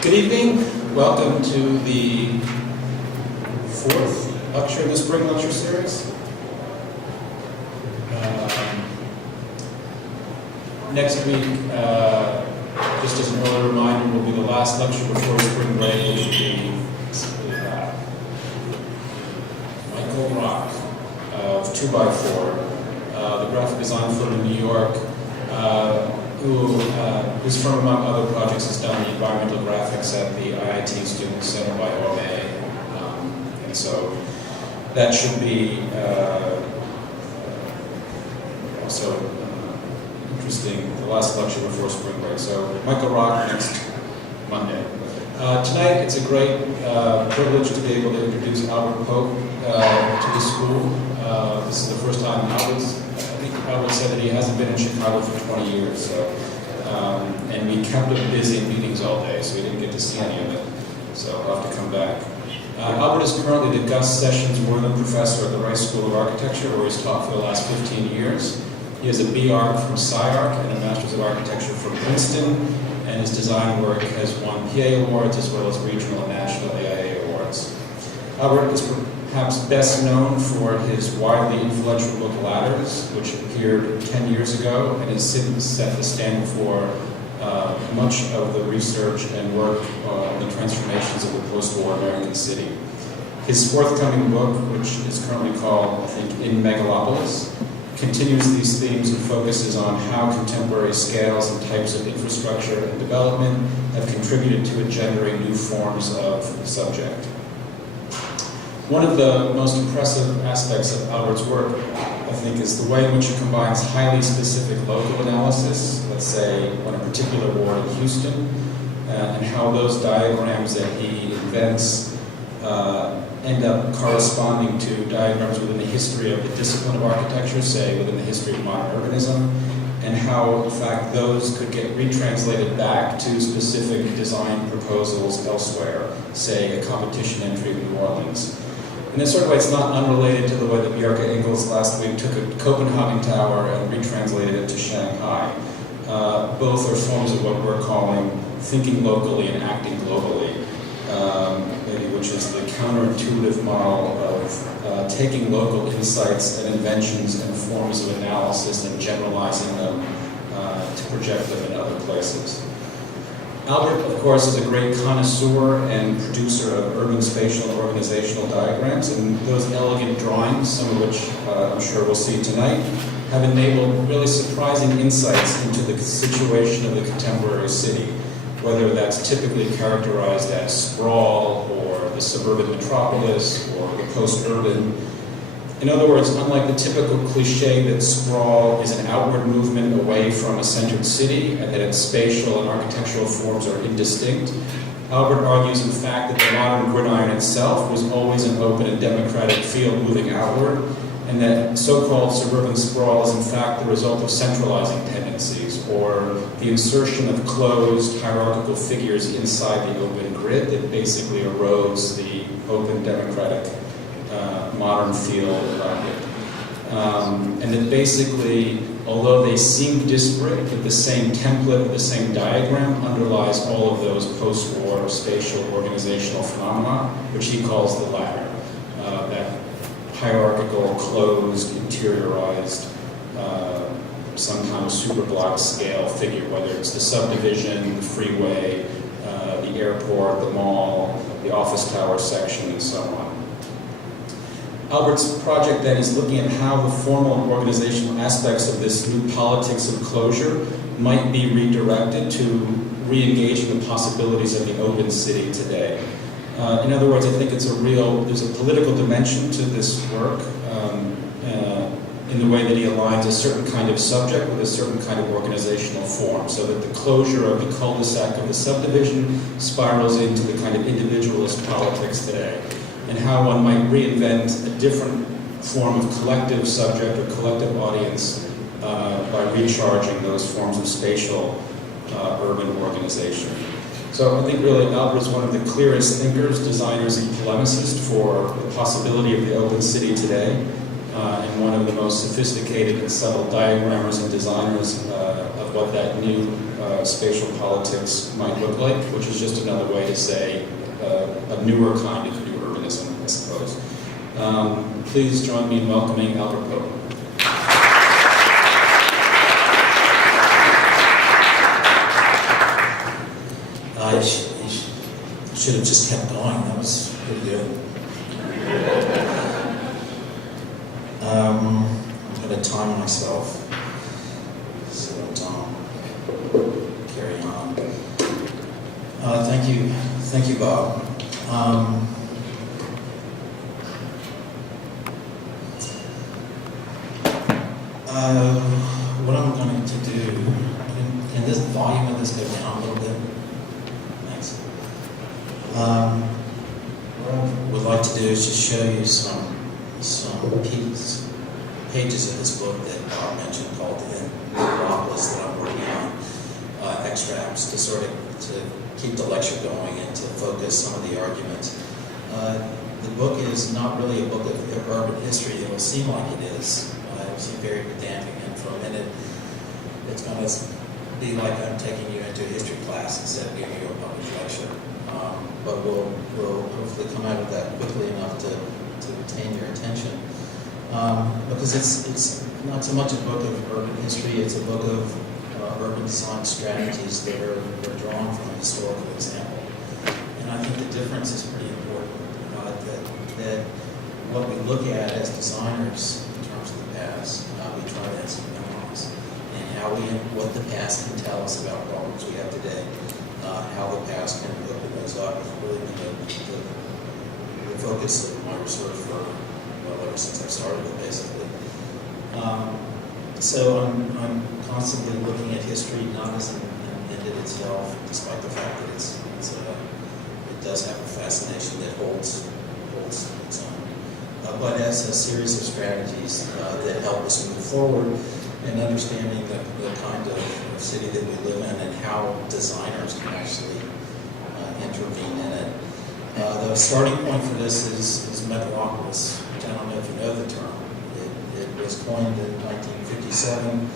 Good evening. Welcome to the fourth lecture in the spring lecture series. Next week, just as an early reminder, will be the last lecture before spring break, which will be Michael Rock of 2x4, the graphic design firm in New York, whose firm, among other projects, has done the environmental graphics at the IIT Student Center by OMA. And so that should be also interesting, the last lecture before spring break. So Michael Rock next Monday. Tonight, it's a great privilege to be able to introduce Albert Pope to the school. This is the first time Albert said that he hasn't been in Chicago for 20 years, so, and we kept him busy in meetings all day, so we didn't get to see any of it. So I'll have to come back. Albert is currently the Gus Sessions Wortham Professor at the Rice School of Architecture, where he's taught for the last 15 years. He has a B.Arch from SciArc and a Master's of Architecture from Princeton, and his design work has won PA awards as well as regional and national AIA awards. Albert is perhaps best known for his widely influential book Ladders, which appeared 10 years ago and has since set the standard for much of the research and work on the transformations of the post-war American city. His forthcoming book, which is currently called, I think, In Megalopolis, continues these themes and focuses on how contemporary scales and types of infrastructure and development have contributed to engendering new forms of the subject. One of the most impressive aspects of Albert's work, I think, is the way in which he combines highly specific local analysis, let's say on a particular ward in Houston, and how those diagrams that he invents end up corresponding to diagrams within the history of the discipline of architecture, say within the history of modern urbanism, and how, in fact, those could get retranslated back to specific design proposals elsewhere, say a competition entry in New Orleans. In a certain way, it's not unrelated to the way that Bjarke Ingels last week took a Copenhagen tower and retranslated it to Shanghai. Both are forms of what we're calling thinking locally and acting globally, which is the counterintuitive model of taking local insights and inventions and forms of analysis and generalizing them to project them in other places. Albert, of course, is a great connoisseur and producer of urban spatial and organizational diagrams, and those elegant drawings, some of which I'm sure we'll see tonight, have enabled really surprising insights into the situation of the contemporary city, whether that's typically characterized as sprawl or the suburban metropolis or the post-urban. In other words, unlike the typical cliche that sprawl is an outward movement away from a centered city and that its spatial and architectural forms are indistinct, Albert argues, in fact, that the modern gridiron itself was always an open and democratic field moving outward, and that so-called suburban sprawl is, in fact, the result of centralizing tendencies or the insertion of closed hierarchical figures inside the open grid that basically erodes the open democratic modern field around it. And that basically, although they seem disparate, that the same template or the same diagram underlies all of those post-war spatial organizational phenomena, which he calls the ladder. That hierarchical, closed, interiorized, some kind of superblock scale figure, whether it's the subdivision, the freeway, the airport, the mall, the office tower section, and so on. Albert's project then is looking at how the formal and organizational aspects of this new politics of closure might be redirected to re-engaging the possibilities of the open city today. In other words, I think there's a political dimension to this work in the way that he aligns a certain kind of subject with a certain kind of organizational form, so that the closure of the cul-de-sac of the subdivision spirals into the kind of individualist politics today, and how one might reinvent a different form of collective subject or collective audience by recharging those forms of spatial urban organization. So I think really Albert is one of the clearest thinkers, designers, and polemicists for the possibility of the open city today. and one of the most sophisticated and subtle diagrammers and designers of what that new spatial politics might look like, which is just another way to say a newer kind of new urbanism, I suppose. Please join me in welcoming Albert Pope. I should have just kept going. That was pretty good. I'm going to time myself so carry on. Thank you, Bob. What I'm going to do, can this volume of this go down a little bit? Thanks. What I would like to do is just show you some pages of this book that Bob mentioned called Metropolis that I'm working on, extracts to sort of to keep the lecture going and to focus some of the arguments. The book is not really a book of urban history. It will seem like it is. It will seem very pedantic, and for a minute it's going to be like I'm taking you into a history class instead of giving you a public lecture. But we'll hopefully come out of that quickly enough to retain your attention. Because it's not so much a book of urban history, it's a book of urban design strategies that are drawn from a historical example. And I think the difference is pretty important, that what we look at as designers in terms of the past, we try to minimize, and what the past can tell us about problems we have today, how the past can open those up, has really been the focus of my research for, ever since I started it, basically. So I'm constantly looking at history not as an end in itself, despite the fact that it does have a fascination that holds its own, but as a series of strategies that help us move forward and understanding the kind of city that we live in and how designers can actually intervene in it. The starting point for this is Metropolis, which I don't know if you know the term. It was coined in 1957,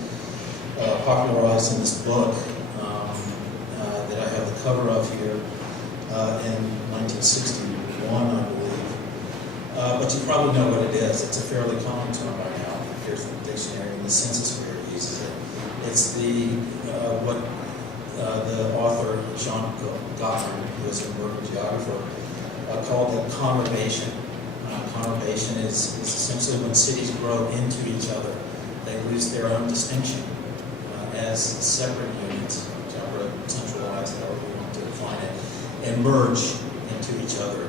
popularized in this book that I have the cover of here in 1961, I believe. But you probably know what it is. It's a fairly common term by now. Here's the dictionary and the census bureau uses it. It's what the author, John Gottman, who is an urban geographer, called it conurbation. Conurbation is essentially when cities grow into each other. They lose their own distinction as separate units, separate, centralized, however you want to define it, and merge into each other.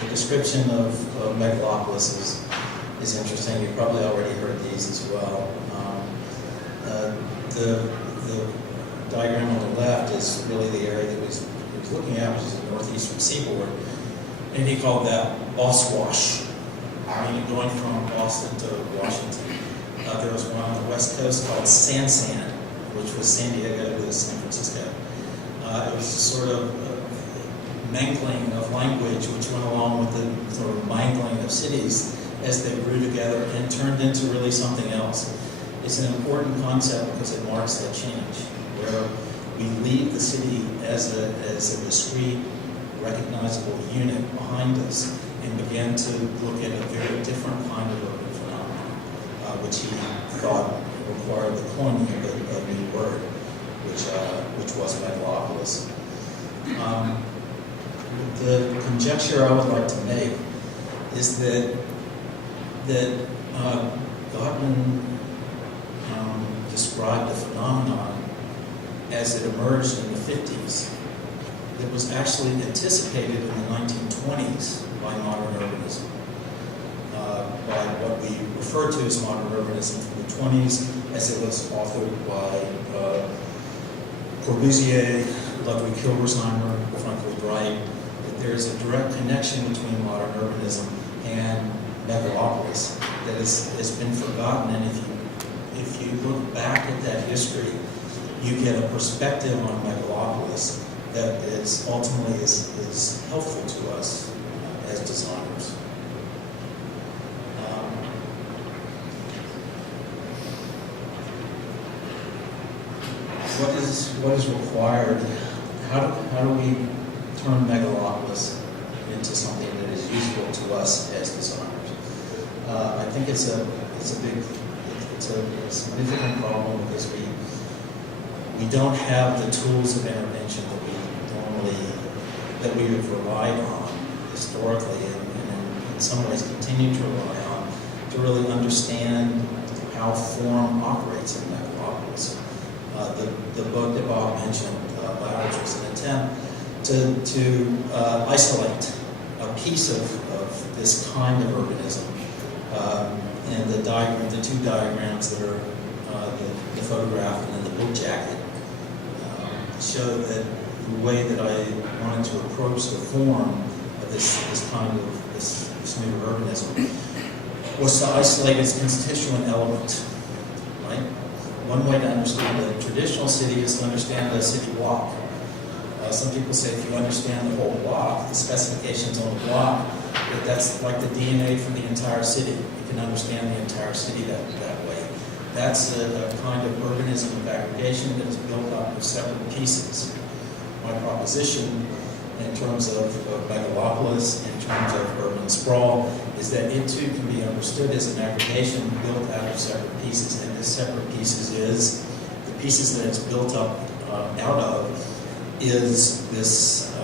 The description of megalopolis is interesting. You've probably already heard these as well. The diagram on the left is really the area that he was looking at, which is the northeastern seaboard, and he called that Oswash, meaning going from Boston to Washington. There was one on the west coast called San, which was San Diego to San Francisco. It was a sort of mangling of language which went along with the sort of mangling of cities as they grew together and turned into really something else. It's an important concept because it marks that change, where we leave the city as a discrete, recognizable unit behind us and begin to look at a very different kind of urban phenomenon, which he thought required the coining of a new word, which was megalopolis. The conjecture I would like to make is that Gottman described a phenomenon as it emerged in the 50s that was actually anticipated in the 1920s by modern urbanism, by what we refer to as modern urbanism from the 20s, as it was authored by Corbusier, Ludwig Hilbersheimer, Frank Lloyd Wright, that there is a direct connection between modern urbanism and megalopolis that has been forgotten. And if you look back at that history, you get a perspective on megalopolis that is ultimately is helpful to us as designers. what is required? How do we turn Megalopolis into something that is useful to us as designers? I think it's a significant problem because we don't have the tools of intervention that we have relied on historically, and in some ways continue to rely on to really understand how form operates in Metropolis. The book that Bob mentioned, Ladders, was an attempt to isolate a piece of this kind of urbanism. And the two diagrams that are the photograph and then the book jacket show that the way that I wanted to approach the form of this new urbanism was to isolate its constituent element, right? One way to understand a traditional city is to understand the city block. Some people say if you understand the whole block, the specifications on the block, that's like the DNA for the entire city. You can understand the entire city that way. That's a kind of urbanism of aggregation that is built up of separate pieces. My proposition in terms of Megalopolis, in terms of urban sprawl, is that it too can be understood as an aggregation built out of separate pieces. And this separate pieces is, the pieces that it's built up out of is this,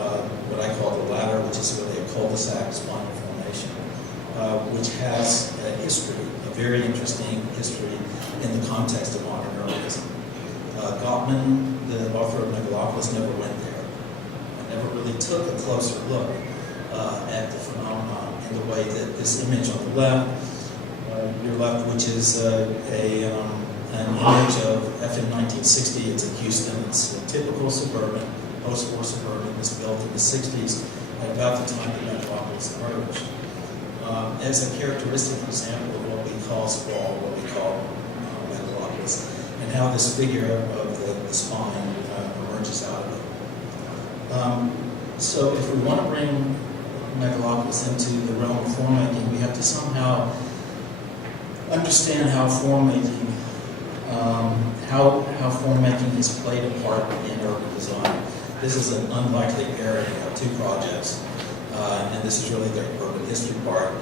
what I call the ladder, which is really a cul-de-sac spinal formation, which has a history, a very interesting history in the context of modern urbanism. Gottman, the author of Megalopolis, never went there. Never really took a closer look at the phenomenon in the way that this image on the left, your left, which is an image of FM 1960. It's in Houston. It's a typical suburban, post-war suburban. It was built in the 60s at about the time that Metropolis emerged. As a characteristic example of what we call sprawl, what we call Megalopolis, and how this figure of the spine emerges out of it. So if we want to bring Megalopolis into the realm of form-making, we have to somehow understand how form-making has played a part in urban design. This is an unlikely pairing of two projects, and this is really the urban history part.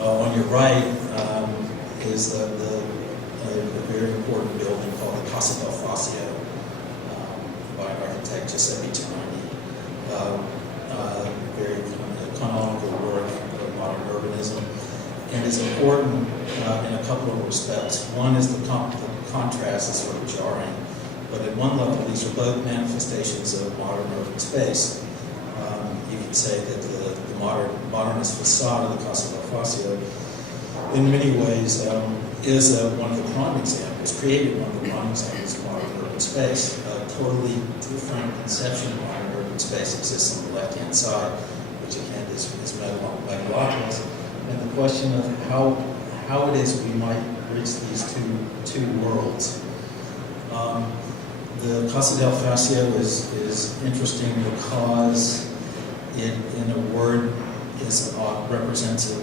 On your right is a very important building called the Casa del Facio by architect Giuseppe Tonini. Very canonical work of modern urbanism, and it's important in a couple of respects. One is the contrast is sort of jarring, but at one level, these are both manifestations of modern urban space. You can say that the modernist facade of the Casa del Facio, in many ways, is one of the prime examples, created one of the prime examples of modern urban space. A totally different conception of modern urban space exists on the left-hand side, which again is Megalopolis. And the question of how it is we might bridge these two worlds. The Casa del Facio is interesting because it, in a word, represents a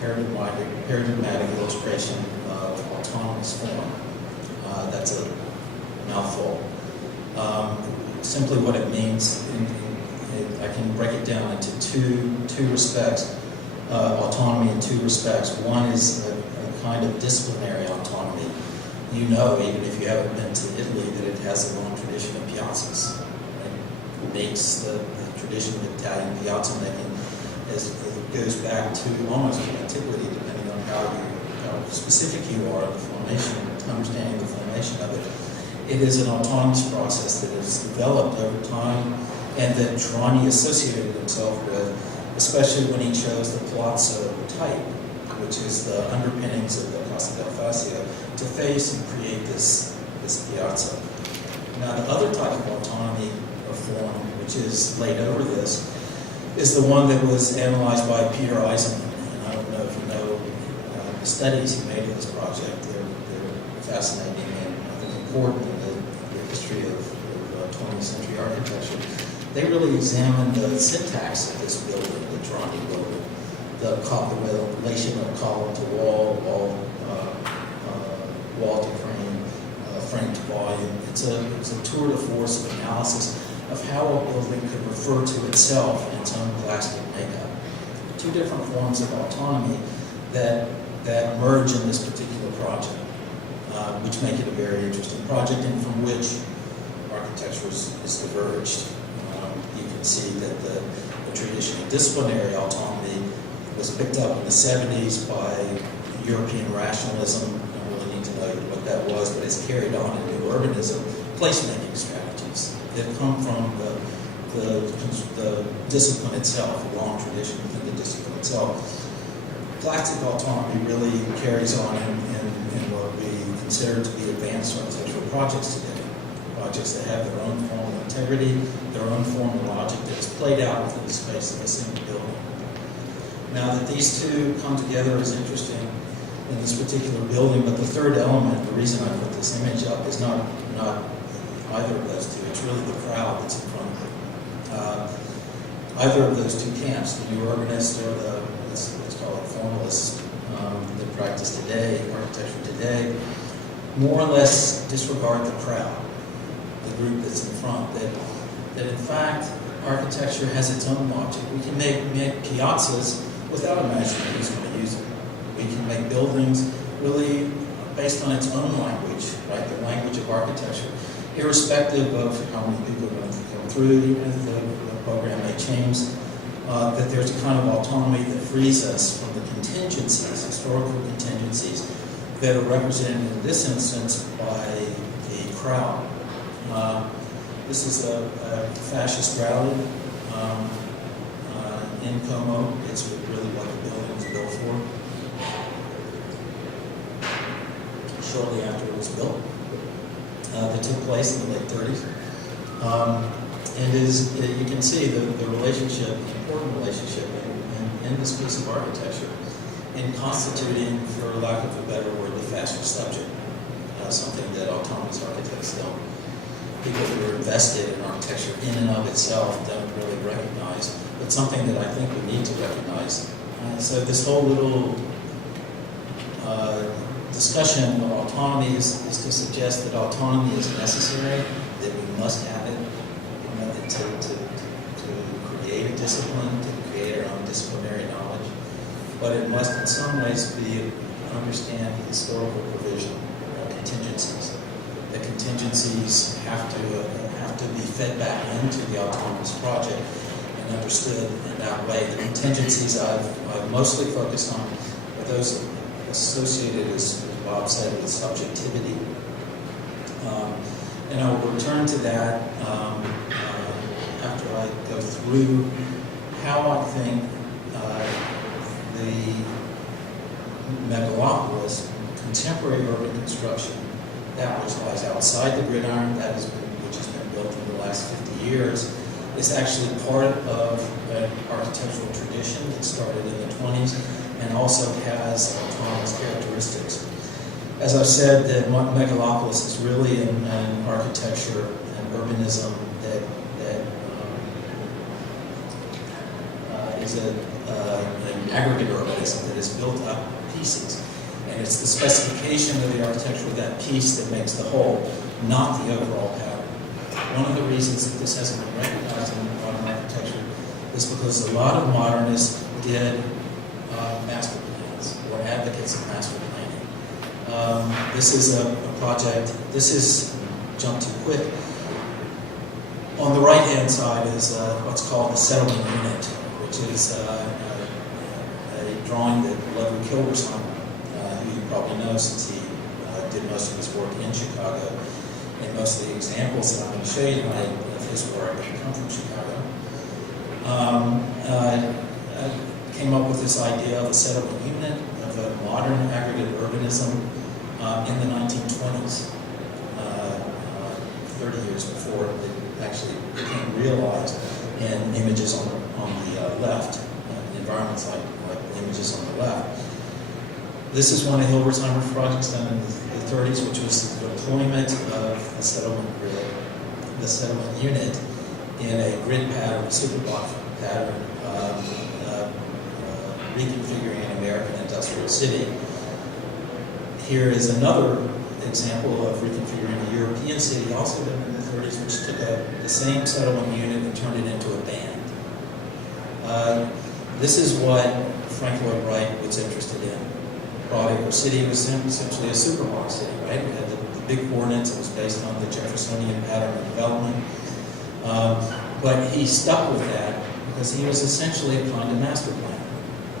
paradigmatic illustration of autonomous form. That's a mouthful. Simply what it means, I can break it down into two respects. Autonomy in two respects. One is a kind of disciplinary autonomy. You know, even if you haven't been to Italy, that it has a long tradition of piazzas. It makes the tradition of Italian piazza making it goes back to almost antiquity, depending on how specific you are in the formation, understanding the formation of it. It is an autonomous process that has developed over time and that Trani associated himself with, especially when he chose the palazzo type, which is the underpinnings of the Casa del Facio, to face and create this piazza. Now, the other type of autonomy of form, which is laid over this, is the one that was analyzed by Peter Eisenman. And I don't know if you know the studies he made of this project. They're fascinating and I think important in the history of 20th century architecture. They really examined the syntax of this building, the Trani building, the relation of column to wall to frame, frame to volume. It's a tour de force of analysis of how a building could refer to itself in its own plastic makeup. Two different forms of autonomy that merge in this particular project, which make it a very interesting project and from which architecture is diverged. You can see that the traditional disciplinary autonomy was picked up in the 70s by European rationalism. I don't really need to know what that was, but it's carried on into urbanism, placemaking strategies that come from the discipline itself, a long tradition within the discipline itself. Plastic autonomy really carries on in what we consider to be advanced architectural projects today. Projects that have their own form of integrity, their own form of logic that is played out within the space of a single building. Now that these two come together is interesting in this particular building, but the third element, the reason I put this image up, is not either of those two. It's really the crowd that's in front of it. Either of those two camps, the new urbanists or the, let's call it formalists that practice today, architecture today, more or less disregard the crowd, the group that's in front, that in fact architecture has its own logic. We can make piazzas without imagining who's going to use it. We can make buildings really based on its own language, right? The language of architecture, irrespective of how many people are going to come through, even if the program may change, that there's a kind of autonomy that frees us from the contingencies, historical contingencies, that are represented in this instance by the crowd. This is a fascist rally in Como. It's really what the building was built for. Shortly after it was built, that took place in the late 30s. And you can see the relationship, the important relationship in this piece of architecture in constituting, for lack of a better word, the fascist subject. Something that autonomous architects don't. People who are invested in architecture in and of itself don't really recognize, but something that I think we need to recognize. So this whole little discussion of autonomy is to suggest that autonomy is necessary, that we must have it, to create a discipline, to create our own disciplinary knowledge, but it must in some ways be understand historical provision, contingencies. The contingencies have to be fed back into the autonomous project and understood in that way. The contingencies I've mostly focused on are those associated, as Bob said, with subjectivity. And I will return to that after I go through how I think the Metropolis, contemporary urban construction, that which lies outside the gridiron, which has been built in the last 50 years, is actually part of an architectural tradition that started in the 20s and also has autonomous characteristics. As I've said, the megalopolis is really an architecture and urbanism that is an aggregate urbanism that is built up pieces. And it's the specification of the architecture of that piece that makes the whole, not the overall pattern. One of the reasons that this hasn't been recognized in modern architecture is because a lot of modernists did master plans, or advocates of master planning. This is a project, this is, jump too quick. On the right-hand side is what's called the settlement unit, which is a drawing that Ludwig Hilbersheim, who you probably know since he did most of his work in Chicago, and most of the examples that I'm going to show you tonight of his work come from Chicago, came up with this idea of a settlement unit, of a modern aggregate urbanism in the 1920s, 30 years before it actually became realized in images on the left, environments like images on the left. This is one of Hilbersheimer's projects done in the 30s, which was the deployment of the settlement grid, the settlement unit, in a grid pattern, a superblock pattern, reconfiguring an American industrial city. Here is another example of reconfiguring a European city, also done in the 30s, which took the same settlement unit and turned it into a band. This is what Frank Lloyd Wright was interested in. Broadacre City was essentially a supermarket city, right? It had the big coordinates. It was based on the Jeffersonian pattern of development. But he stuck with that because he was essentially a kind of master planner.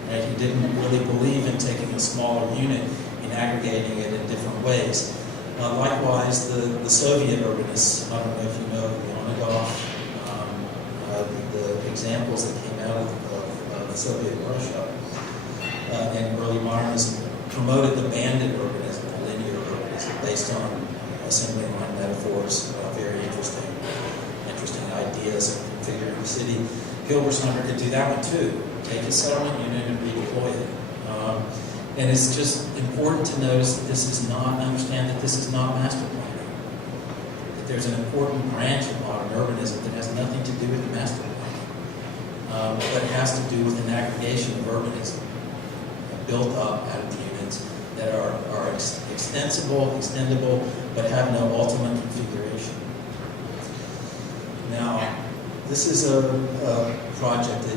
Right? He didn't really believe in taking a smaller unit and aggregating it in different ways. Likewise, the Soviet urbanists, I don't know if you know Leonidov, the examples that came out of Soviet Russia and early modernism promoted the banded urbanism, the linear urbanism, based on assembly line metaphors, very interesting ideas of configuring the city. Hilbersheimer could do that one too. Take a settlement unit and redeploy it. And it's just important to notice that understand that this is not master planning. That there's an important branch of modern urbanism that has nothing to do with the master planning. But it has to do with an aggregation of urbanism built up out of the units that are extensible, extendable, but have no ultimate configuration. Now, this is a project that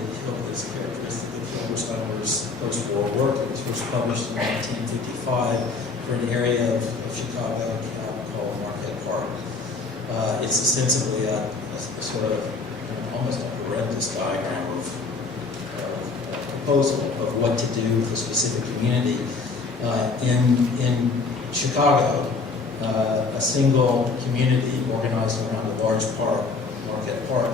is characteristic of Hilbersheimer's post-war work. It was first published in 1955 for an area of Chicago called Marquette Park. It's ostensibly a sort of almost a horrendous diagram of proposal of what to do with a specific community. In Chicago, a single community organized around a large park, Marquette Park,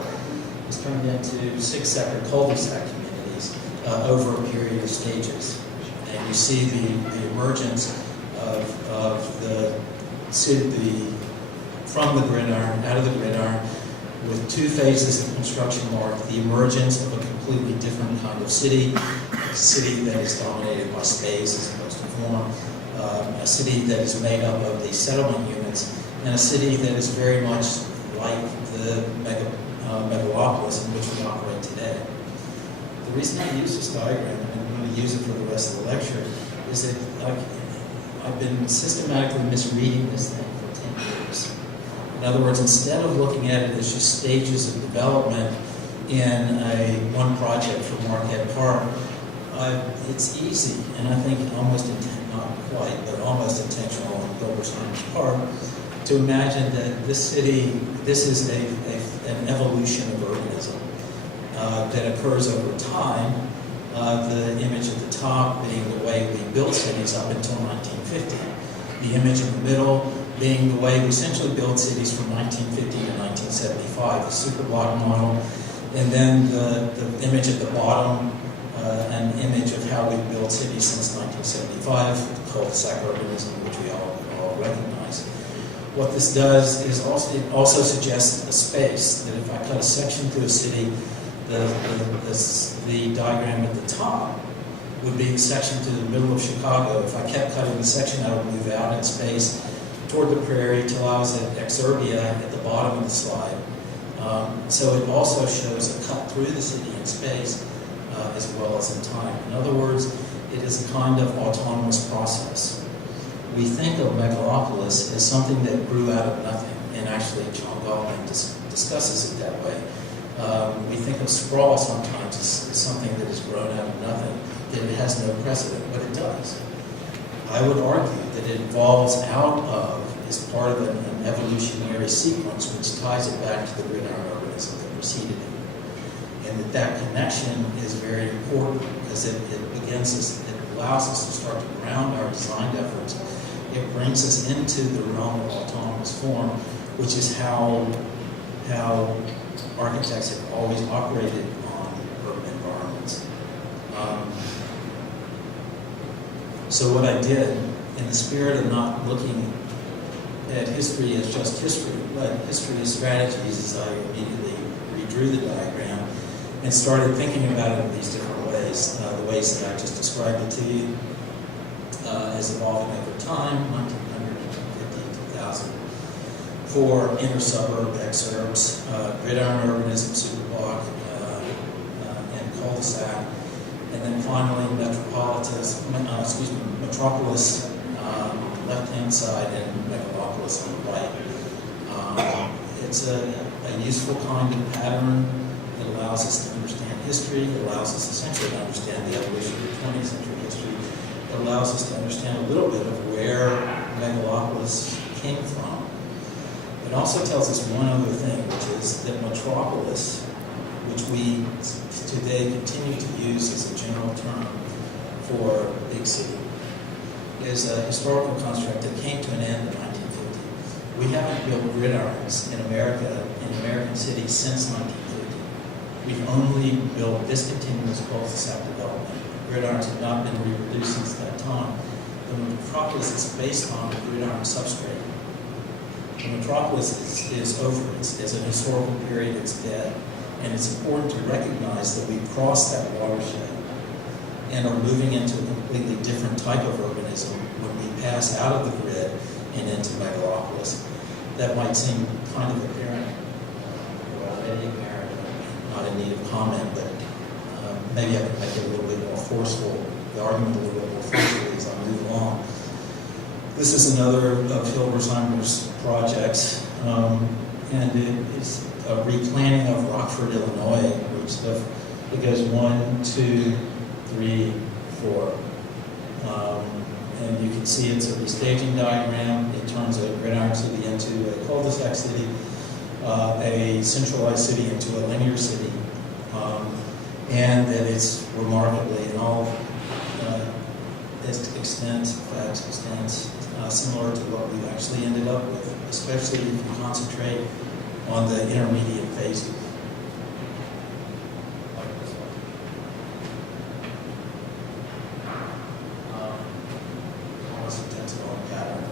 was turned into 6 separate cul-de-sac communities over a period of stages. And you see the emergence of the city from the gridiron, out of the gridiron, with 2 phases of construction marked the emergence of a completely different kind of city, a city that is dominated by space as opposed to form, a city that is made up of these settlement units, and a city that is very much like the megalopolis in which we operate today. The reason I use this diagram, and I'm going to use it for the rest of the lecture, is that I've been systematically misreading this thing for 10 years. In other words, instead of looking at it as just stages of development in one project for Marquette Park, it's easy, and I think almost not quite, but almost intentional on Hilbersheimer's part, to imagine that this is an evolution of urbanism that occurs over time. The image at the top being the way we built cities up until 1950. The image in the middle being the way we essentially built cities from 1950 to 1975, the superblock model. And then the image at the bottom, an image of how we've built cities since 1975, cul-de-sac urbanism, which we all recognize. What this does is also suggests a space, that if I cut a section through a city, the diagram at the top would be the section to the middle of Chicago. If I kept cutting the section, I would move out in space toward the prairie till I was at exurbia at the bottom of the slide. So it also shows a cut through the city in space as well as in time. In other words, it is a kind of autonomous process. We think of megalopolis as something that grew out of nothing, and actually John Gottman discusses it that way. We think of sprawl sometimes as something that has grown out of nothing, that it has no precedent, but it does. I would argue that it evolves out of, is part of an evolutionary sequence which ties it back to the gridiron urbanism that preceded it. And that connection is very important because it allows us to start to ground our design efforts. It brings us into the realm of autonomous form, which is how architects have always operated on urban environments. So what I did, in the spirit of not looking at history as just history, but history as strategies, is I immediately redrew the diagram and started thinking about it in these different ways. The ways that I just described it to you as evolving over time, 1950 to 2000, for inner suburb exurbs, gridiron urbanism, superblock, and cul-de-sac, and then finally Metropolis, left-hand side and Metropolis on the right. It's a useful kind of pattern that allows us to understand history. It allows us essentially to understand the evolution of 20th century history. It allows us to understand a little bit of where Megalopolis came from. It also tells us one other thing, which is that Metropolis, which we today continue to use as a general term for big city, is a historical construct that came to an end in 1950. We haven't built gridirons in America, in American cities, since 1950. We've only built discontinuous cul-de-sac development. Gridirons have not been reproduced since that time. The Metropolis is based on the gridiron substrate. The Metropolis is over. It's a historical period. It's dead. And it's important to recognize that we've crossed that watershed and are moving into a completely different type of urbanism when we pass out of the grid and into megalopolis. That might seem kind of apparent, or already apparent, not in need of comment, but maybe I can make it a little bit more forceful, the argument a little bit more forcefully as I move along. This is another of Hilbersheimer's projects, and it is a replanning of Rockford, Illinois, which it goes 1, 2, 3, 4. And you can see it's a restaging diagram. It turns a gridiron city into a cul-de-sac city, a centralized city into a linear city, and that it's remarkably, in all extents, similar to what we've actually ended up with, especially if you concentrate on the intermediate phases. Almost a tensile pattern.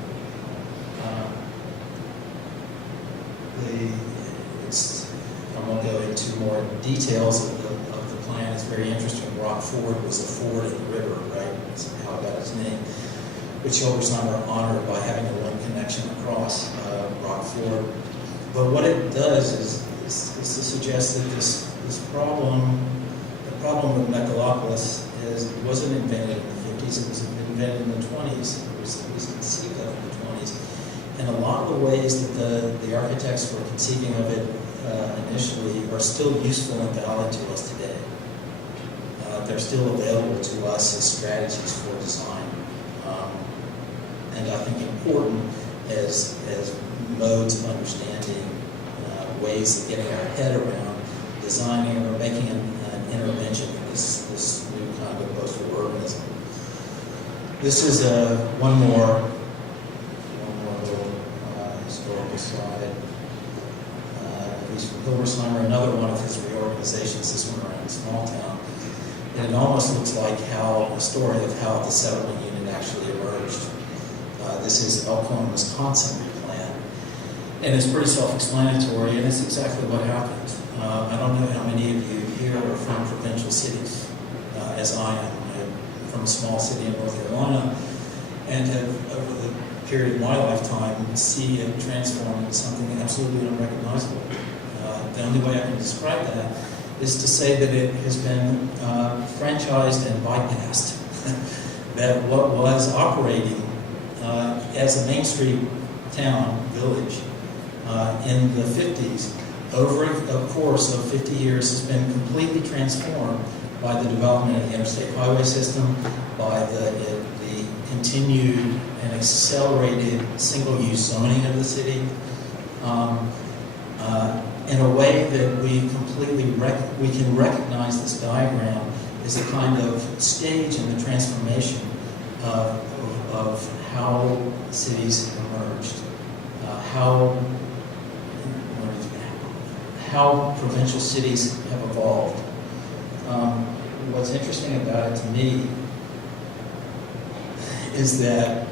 I won't go into more details of the plan. It's very interesting. Rock Ford was a ford in the river, right? That's how it got its name, which Hilbersheimer honored by having a one connection across Rock Ford. But what it does is to suggest that this problem, the problem with megalopolis, it wasn't invented in the 50s, it was invented in the 20s. It was conceived of in the 20s. And a lot of the ways that the architects were conceiving of it initially are still useful and valid to us today. They're still available to us as strategies for design. And I think important as modes of understanding, ways of getting our head around designing or making an intervention in this new kind of coastal urbanism. This is one more little historical slide. He's from Hilbersheimer, another one of his reorganizations, this one around a small town. And it almost looks like a story of how the settlement unit actually emerged. This is Elkhorn, Wisconsin plan. And it's pretty self-explanatory, and it's exactly what happened. I don't know how many of you here are from provincial cities, as I am. I'm from a small city in North Carolina, and have, over the period of my lifetime, see it transform into something absolutely unrecognizable. The only way I can describe that is to say that it has been franchised and bypassed. That what was operating as a Main Street town, village, in the 50s, over a course of 50 years, has been completely transformed by the development of the interstate highway system, by the continued and accelerated single-use zoning of the city, in a way that we can recognize this diagram as a kind of stage in the transformation of how cities emerged, how provincial cities have evolved. What's interesting about it to me is that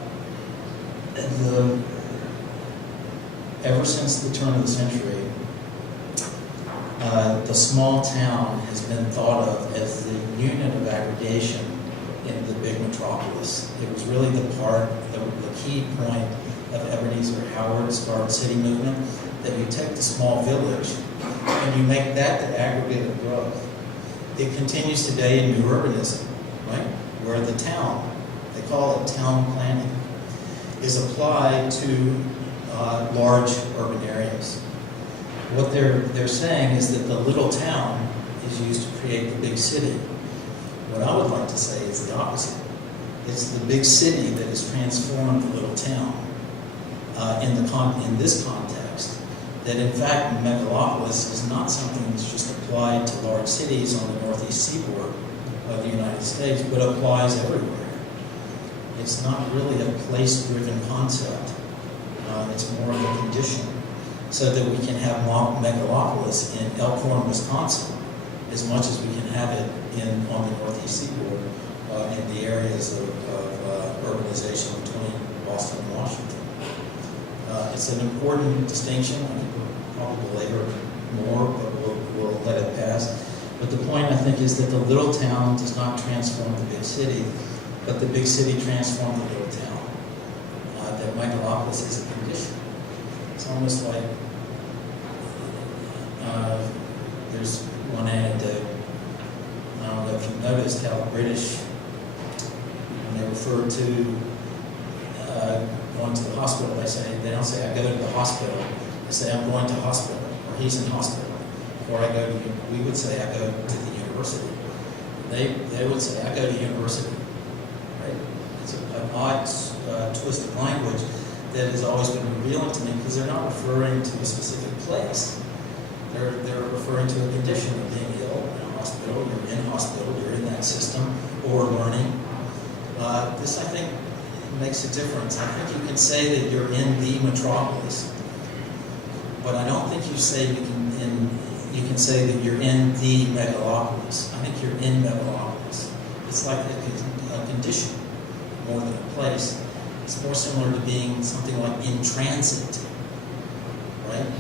ever since the turn of the century, the small town has been thought of as the unit of aggregation in the big metropolis. It was really the key point of Ebenezer Howard's Garden City movement, that you take the small village and you make that the aggregate of growth. It continues today in new urbanism, right? Where the town, they call it town planning. is applied to large urban areas. What they're saying is that the little town is used to create the big city. What I would like to say is the opposite. It's the big city that has transformed the little town in this context. That in fact, megalopolis is not something that's just applied to large cities on the northeast seaboard of the United States, but applies everywhere. It's not really a place-driven concept. It's more of a condition, so that we can have megalopolis in Elkhorn, Wisconsin, as much as we can have it on the northeast seaboard in the areas of urbanization between Boston and Washington. It's an important distinction. I think we'll probably belabor more, but we'll let it pass. But the point, I think, is that the little town does not transform the big city, but the big city transformed the little town. That megalopolis is a condition. It's almost like there's one anecdote. I don't know if you noticed how the British, when they refer to going to the hospital, they don't say, I go to the hospital. They say, I'm going to hospital, or he's in hospital. Or we would say, I go to the university. They would say, I go to university. Right? It's an odd twist of language that has always been revealing to me, because they're not referring to a specific place. They're referring to a condition of being ill in a hospital. You're in a hospital, you're in that system, or learning. This, I think, makes a difference. I think you can say that you're in the metropolis, but I don't think you say you can say that you're in the megalopolis. I think you're in megalopolis. It's like a condition more than a place. It's more similar to being something like in transit, right?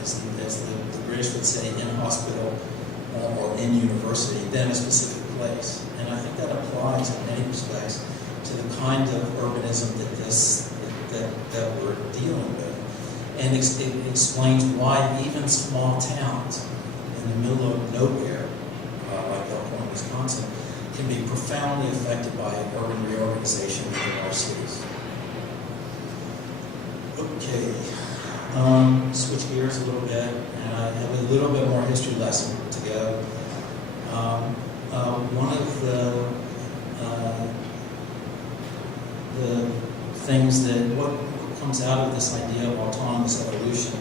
As the British would say, in hospital or in university, than a specific place. And I think that applies in many respects to the kind of urbanism that we're dealing with. And it explains why even small towns in the middle of nowhere, like Elkhorn, Wisconsin, can be profoundly affected by urban reorganization within our cities. Okay, switch gears a little bit, and I have a little bit more history lesson to go. One of the things that what comes out of this idea of autonomous evolution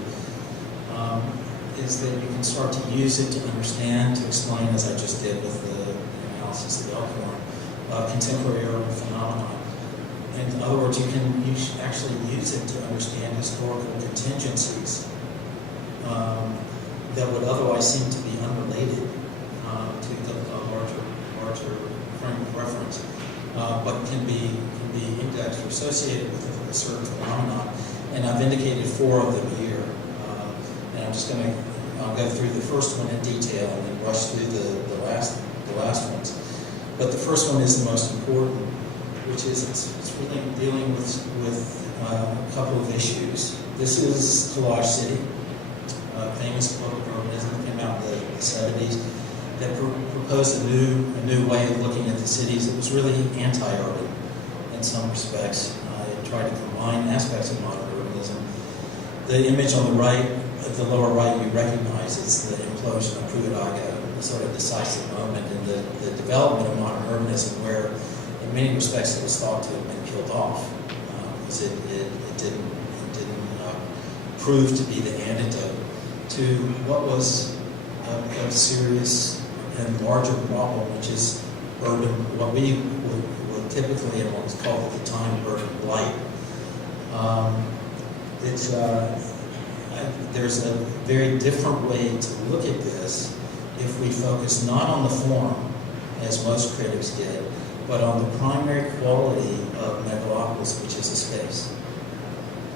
is that you can start to use it to understand, to explain, as I just did with the analysis of Elkhorn, contemporary urban phenomena. In other words, you actually use it to understand historical contingencies that would otherwise seem to be unrelated to the larger frame of reference, but can be indexed or associated with a certain phenomenon. And I've indicated 4 of them here. And I'm just going to go through the first one in detail and then rush through the last ones. But the first one is the most important, which is it's really dealing with a couple of issues. This is Collage City, a famous book of urbanism that came out in the 70s that proposed a new way of looking at the cities. It was really anti-urban in some respects. It tried to combine aspects of modern urbanism. The image on the right, at the lower right, you recognize it's the implosion of Pruitt-Igoe, a sort of decisive moment in the development of modern urbanism, where in many respects it was thought to have been killed off because it didn't prove to be the antidote to what was a serious and larger problem, which is urban, what we would typically and what was called at the time urban blight. There's a very different way to look at this if we focus not on the form, as most critics did, but on the primary quality of megalopolis, which is a space,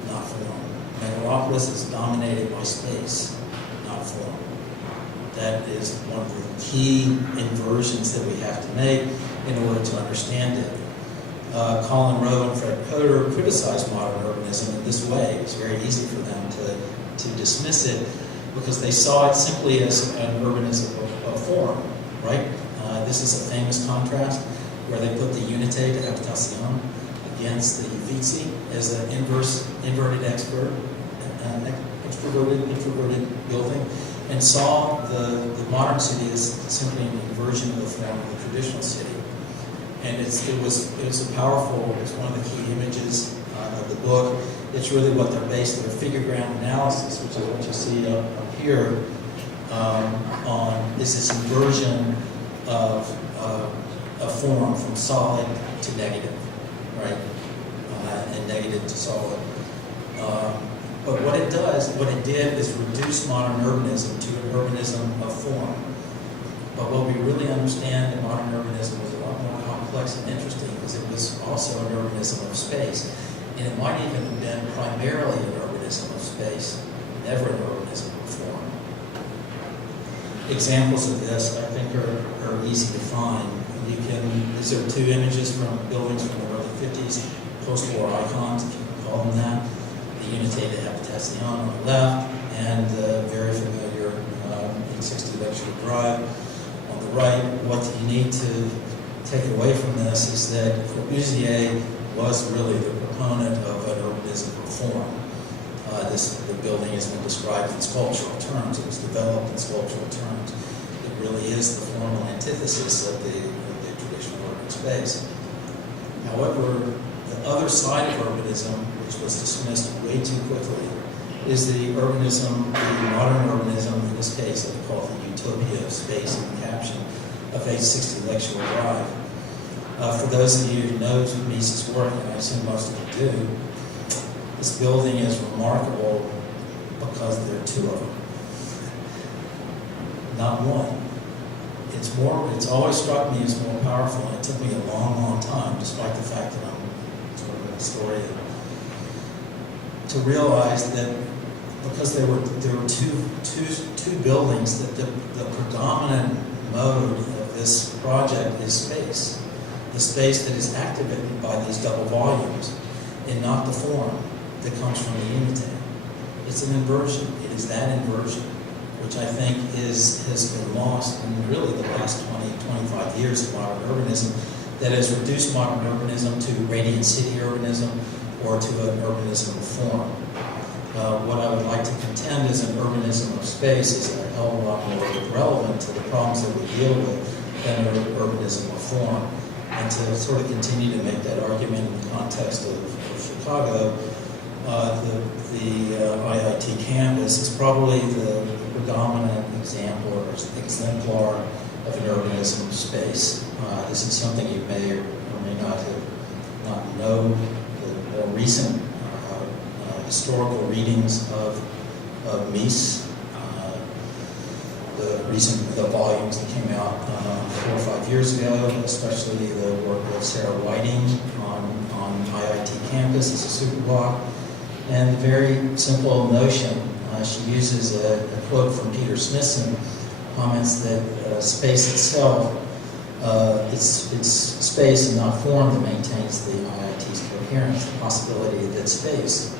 not form. Megalopolis is dominated by space, not form. That is one of the key inversions that we have to make in order to understand it. Colin Rowe and Fred Coder criticized modern urbanism in this way. It was very easy for them to dismiss it because they saw it simply as an urbanism of form, right? This is a famous contrast where they put the unité de habitation, the against the UIC as an inverted extroverted building, and saw the modern city as simply an inversion of the form of the traditional city. And it was a powerful, it's one of the key images of the book. It's really what they're based their figure ground analysis, which is what you see up here, on is this inversion of a form from solid to negative, right? And negative to solid. But what it did is reduce modern urbanism to an urbanism of form. But what we really understand in modern urbanism was a lot more complex and interesting, because it was also an urbanism of space. And it might even have been primarily an urbanism of space, never an urbanism of form. Examples of this, I think, are easy to find. These are two images from buildings from the early 50s, post-war icons, if you can call them that. The Unité de Habitation on the left, and the very familiar 60 Lecture Drive on the right. What you need to take away from this is that Corbusier was really the proponent of an urbanism of form. The building has been described in sculptural terms. It was developed in sculptural terms. It really is the formal antithesis of the traditional urban space. However, the other side of urbanism, which was dismissed way too quickly, is the urbanism, the modern urbanism, in this case, that we call the utopia of space in the caption of H60 Lecture Drive. For those of you who know Mises' work, and I assume most of you do, this building is remarkable because there are two of them, not one. It's always struck me as more powerful, and it took me a long, long time, despite the fact that I'm sort of an historian, to realize that because there were two buildings, that the predominant mode of this project is space. The space that is activated by these double volumes, and not the form that comes from the Unité. It's an inversion. It is that inversion, which I think has been lost in really the last 20-25 years of modern urbanism, that has reduced modern urbanism to radiant city urbanism or to an urbanism of form. What I would like to contend is an urbanism of space is a hell of a lot more relevant to the problems that we deal with than an urbanism of form. And to sort of continue to make that argument in the context of Chicago, the IIT campus is probably the predominant example or exemplar of an urbanism of space. This is something you may or may not know. The more recent historical readings of Mies, the volumes that came out 4 or 5 years ago, especially the work of Sarah Whiting on IIT campus as a super block, and the very simple notion, she uses a quote from Peter Smithson, comments that space itself, it's space and not form that maintains the IIT's coherence, the possibility that space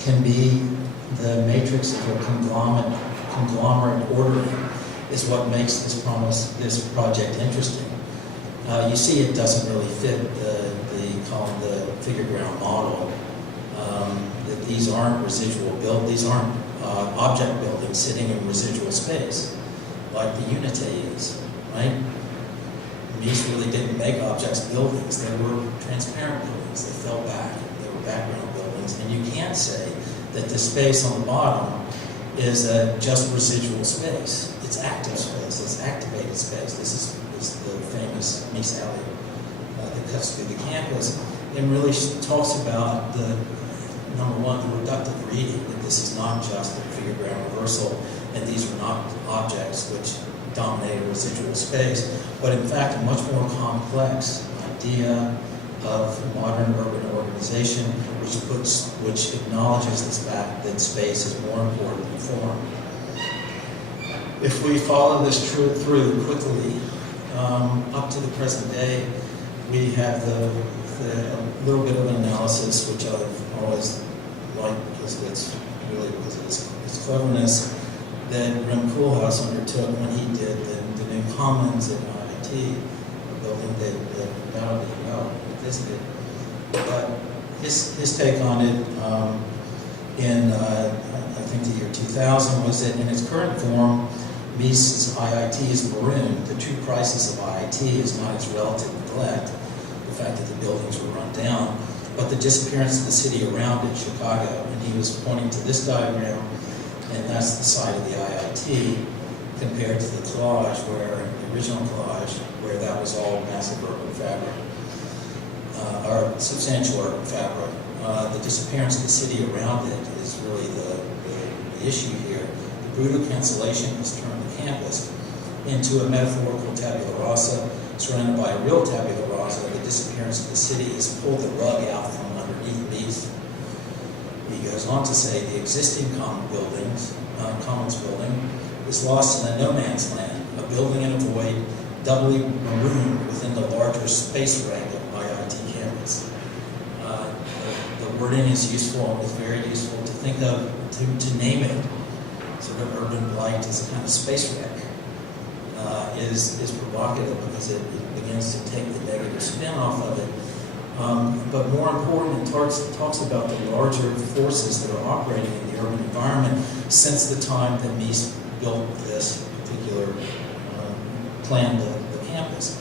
can be the matrix of a conglomerate ordering is what makes this project interesting. You see, it doesn't really fit the figure ground model. That these aren't these aren't object buildings sitting in residual space like the Unité is, right? Mies really didn't make objects buildings. They were transparent buildings. They fell back. They were background buildings. And you can't say that the space on the bottom is just residual space. It's active space. It's activated space. This is the famous Mies alley that cuts through the campus and really talks about number one, the reductive reading, that this is not just a figure ground reversal, and these are not objects which dominate a residual space, but in fact a much more complex idea of modern urban organization, which acknowledges this fact that space is more important than form. If we follow this through quickly, up to the present day, we have a little bit of an analysis, which I've always liked because of its cleverness, that Rem Koolhaas undertook when he did the new commons at IIT building that undoubtedly you know, visited. But his take on it in, I think, the year 2000 was that in its current form, Meese's IIT is marooned. The true crisis of IIT is not its relative neglect, the fact that the buildings were run down, but the disappearance of the city around it, Chicago. And he was pointing to this diagram, and that's the site of the IIT, compared to the collage, where the original collage, where that was all massive urban fabric, or substantial urban fabric. The disappearance of the city around it is really the issue here. The brutal cancellation has turned the campus into a metaphorical tabula rasa, surrounded by a real tabula rasa. The disappearance of the city has pulled the rug out from underneath these. He goes on to say the existing commons building is lost in a no man's land, a building in a void, doubly marooned within the larger space wreck of IIT campus. The wording is useful, is very useful to think of, to name it, sort of urban blight as a kind of space wreck, is provocative because it begins to take the negative spin off of it. But more important, it talks about the larger forces that are operating in the urban environment since the time that Mies built this particular plan, the campus.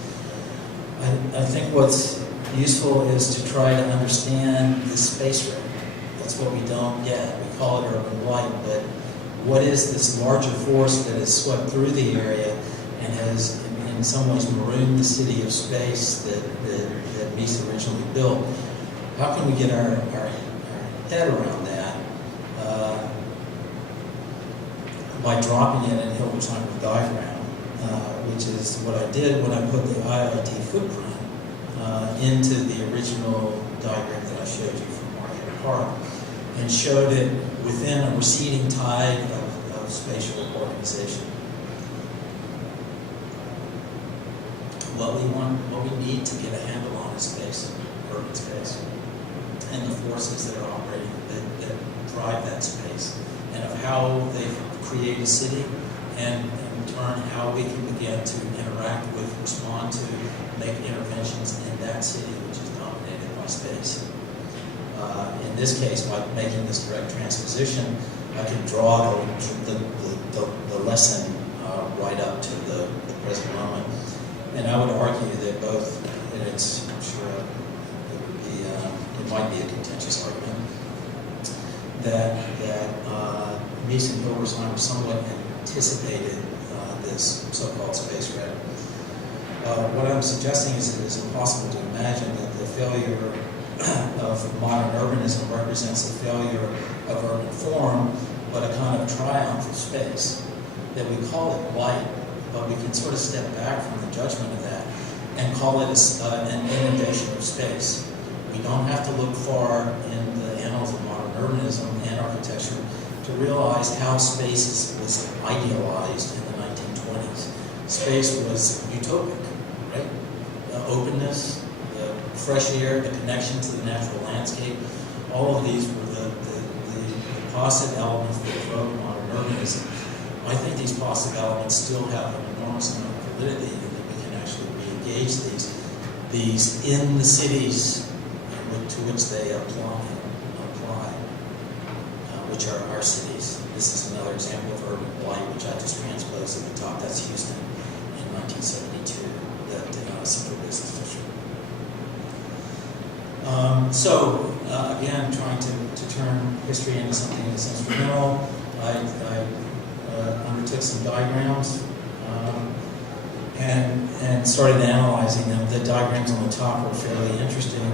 I think what's useful is to try to understand the space wreck. That's what we don't get. We call it urban blight, but what is this larger force that has swept through the area and has in some ways marooned the city of space that Mies originally built? How can we get our head around that by dropping it in Hilbersheimer's diagram, which is what I did when I put the IIT footprint into the original diagram that I showed you from Marquette Park, and showed it within a receding tide of spatial organization. What we need to get a handle on is space, urban space, and the forces that are operating, that drive that space, and of how they create a city, and in turn how we can begin to interact with, respond to, make interventions in that city which is dominated by space. In this case, by making this direct transposition, I can draw the lesson right up to the present moment. And I would argue that both, and it's, I'm sure it might be a contentious argument, that Mies and Hilbersheimer somewhat anticipated this so-called space wreck. What I'm suggesting is it is impossible to imagine that the failure of modern urbanism represents a failure of urban form, but a kind of triumph of space. That we call it blight, but we can sort of step back from the judgment of that and call it an inundation of space. We don't have to look far in the annals of modern urbanism and architecture to realize how space was idealized in the 1920s. Space was utopic, right? The openness, the fresh air, the connection to the natural landscape, all of these were the positive elements that drove modern urbanism. I think these positive elements still have an enormous amount of validity, and that we can actually re-engage these in the cities to which they apply, which are our cities. This is another example of urban blight, which I just transposed at the top. That's Houston in 1972, that central business district. Again, trying to turn history into something that's instrumental, I undertook some diagrams and started analyzing them. The diagrams on the top were fairly interesting,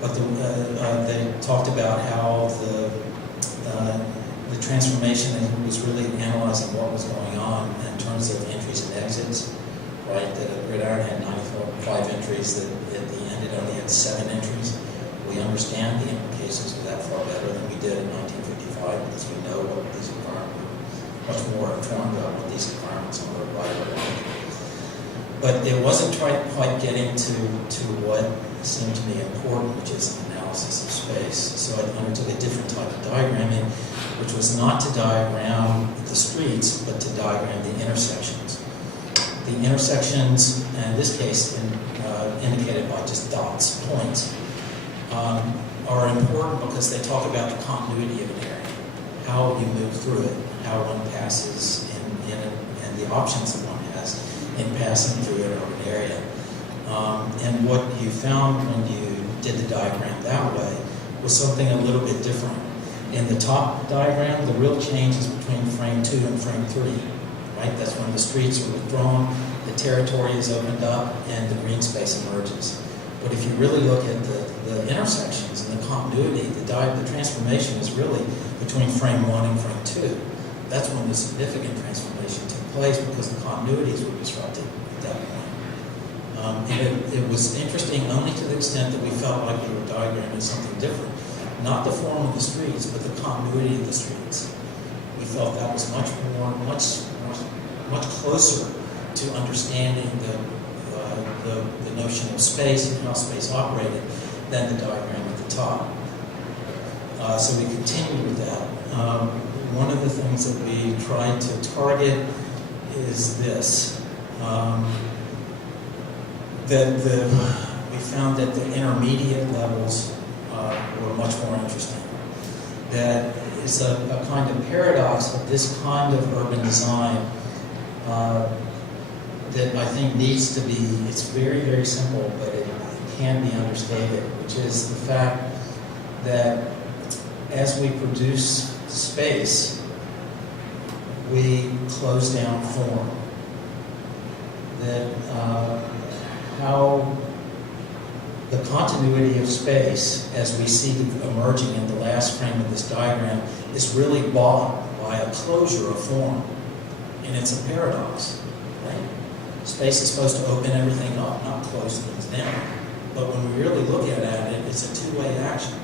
but they talked about how the transformation was really analyzing what was going on in terms of entries and exits, right? That a gridiron had 95 entries, that at the end it only had 7 entries. We understand the implications of that far better than we did in 1955 because we know what these environments, much more informed about what these environments are right around. But it wasn't quite getting to what seemed to me important, which is analysis of space. So I undertook a different type of diagramming, which was not to diagram the streets, but to diagram the intersections. The intersections, in this case indicated by just dots, points, are important because they talk about the continuity of an area, how you move through it, how one passes in it, and the options that one has in passing through an urban area. And what you found when you did the diagram that way was something a little bit different. In the top diagram, the real change is between frame 2 and frame 3, right? That's when the streets are withdrawn, the territory is opened up, and the green space emerges. But if you really look at the intersections and the continuity, the transformation is really between frame 1 and frame 2. That's when the significant transformation took place because the continuities were disrupted at that point. And it was interesting only to the extent that we felt like we were diagramming something different. Not the form of the streets, but the continuity of the streets. We felt that was much closer to understanding the notion of space and how space operated than the diagram at the top. So we continued with that. One of the things that we tried to target is this. We found that the intermediate levels were much more interesting. That is a kind of paradox of this kind of urban design that I think needs to be, it's very, very simple, but it can be understated, which is the fact that as we produce space, we close down form. That how the continuity of space, as we see it emerging in the last frame of this diagram, is really bought by a closure of form. And it's a paradox, right? Space is supposed to open everything up, not close things down. But when we really look at it, it's a two-way action.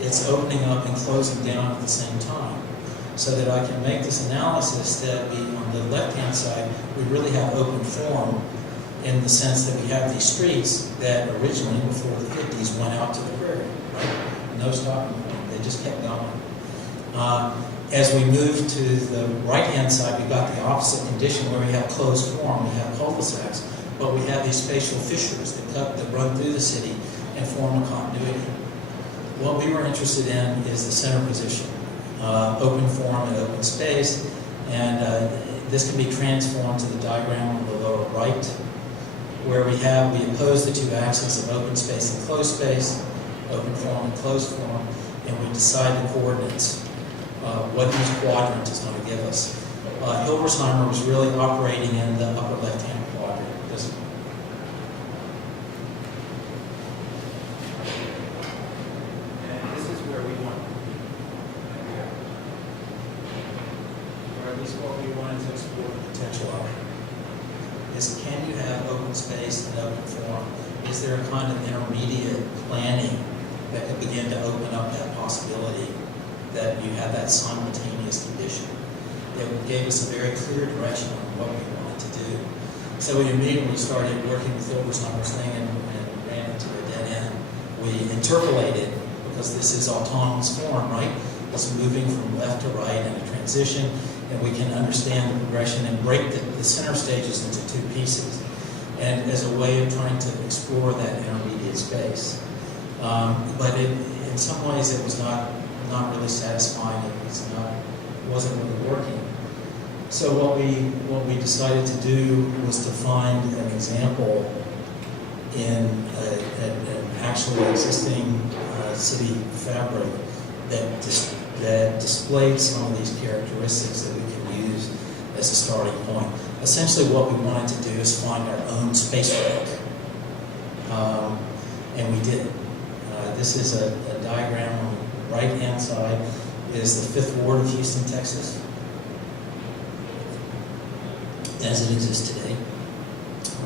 It's opening up and closing down at the same time. So that I can make this analysis that we, on the left-hand side, we really have open form in the sense that we have these streets that originally, before the 50s, went out to the prairie, right? No stopping point. They just kept going. As we move to the right-hand side, we've got the opposite condition where we have closed form, we have cul-de-sacs, but we have these spatial fissures that run through the city and form a continuity. What we were interested in is the center position, open form and open space, and this can be transformed to the diagram on the lower right, where we oppose the two axes of open space and closed space, open form and closed form, and we decide the coordinates, what each quadrant is going to give us. Hilbersheimer was really operating in the upper left-hand quadrant. And this is where we want to be. Or at least what we wanted to explore the potential of. Is can you have open space and open form? Is there a kind of intermediate planning that could begin to open up that possibility that you have that simultaneous condition? It gave us a very clear direction on what we wanted to do. So we immediately started working with Hilbersheimer's thing and ran into a dead end. We interpolated, because this is autonomous form, right? It's moving from left to right in a transition, and we can understand the progression and break the center stages into two pieces, and as a way of trying to explore that intermediate space. But in some ways it was not really satisfying. It wasn't really working. So what we decided to do was to find an example in an actual existing city fabric that displayed some of these characteristics that we can use as a starting point. Essentially what we wanted to do is find our own space rank. And we did. This is a diagram on the right-hand side is the 5th Ward of Houston, Texas, as it exists today,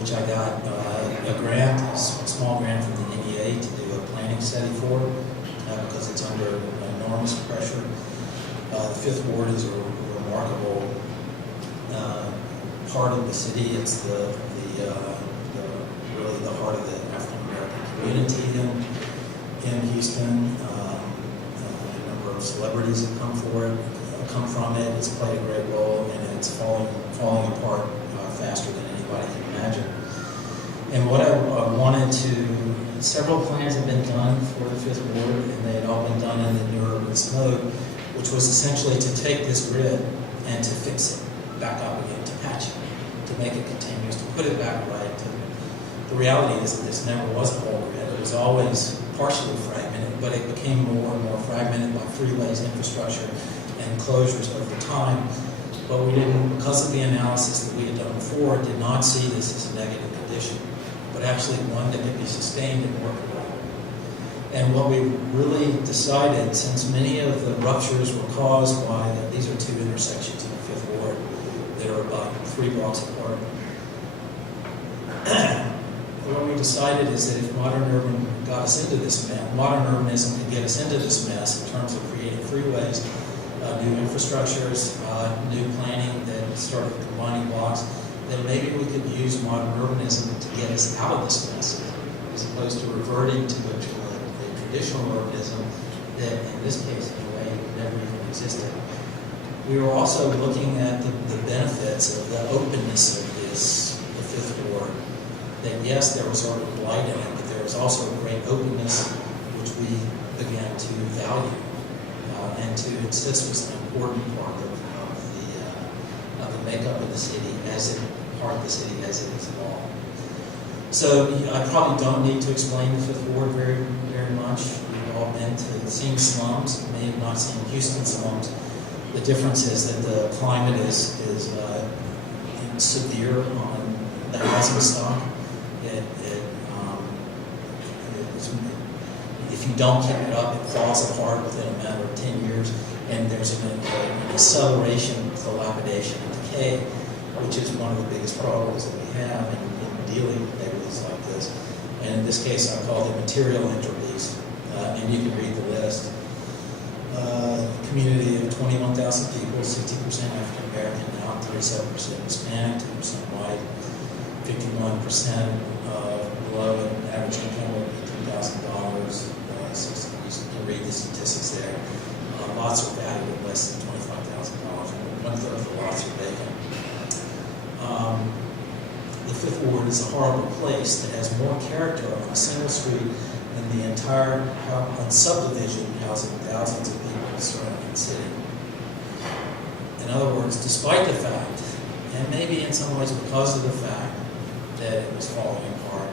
which I got a grant, a small grant from the NEA to do a planning study for, because it's under enormous pressure. The 5th Ward is a remarkable part of the city. It's really the heart of the African American community in Houston. A number of celebrities have come from it. It's played a great role, and it's falling apart faster than anybody anybody can imagine. And what I wanted to, several plans have been done for the Fifth Ward, and they had all been done in the new urbanist mode, which was essentially to take this grid and to fix it back up again, to patch it, to make it continuous, to put it back right. The reality is that this never was a whole grid. It was always partially fragmented, but it became more and more fragmented by freeways, infrastructure, and closures over time. But we didn't, because of the analysis that we had done before, did not see this as a negative condition, but actually one that could be sustained and workable. And what we really decided, since many of the ruptures were caused by, these are two intersections in the Fifth Ward that are about 3 blocks apart. What we decided is that if modern urban got us into this mess, modern urbanism could get us into this mess in terms of creating freeways, new infrastructures, new planning that started combining blocks, then maybe we could use modern urbanism to get us out of this mess, as opposed to reverting to a traditional urbanism that, in this case anyway, never even existed. We were also looking at the benefits of the openness of the Fifth Ward. That yes, there was sort of blight in it, but there was also a great openness which we began to value and to insist was an important part of the makeup of the city as it is evolved. So I probably don't need to explain the Fifth Ward very, very much. We've all been to seen slums, may have not seen Houston slums. The difference is that the climate is severe on the housing stock. If you don't keep it up, it falls apart within a matter of 10 years, and there's an acceleration of dilapidation and decay, which is one of the biggest problems that we have in dealing with neighborhoods like this. And in this case, I call it material entropes, and you can read the list. Community of 21,000 people, 60% African American now, 37% Hispanic, 2% white, 51% below an average income of $18,000. You can read the statistics there. Lots are valued at less than $25,000. 1/3 of the lots are vacant. The Fifth Ward is a horrible place that has more character on a single street than the entire subdivision housing thousands of people surrounding the city. In other words, despite the fact, and maybe in some ways because of the fact that it was falling apart,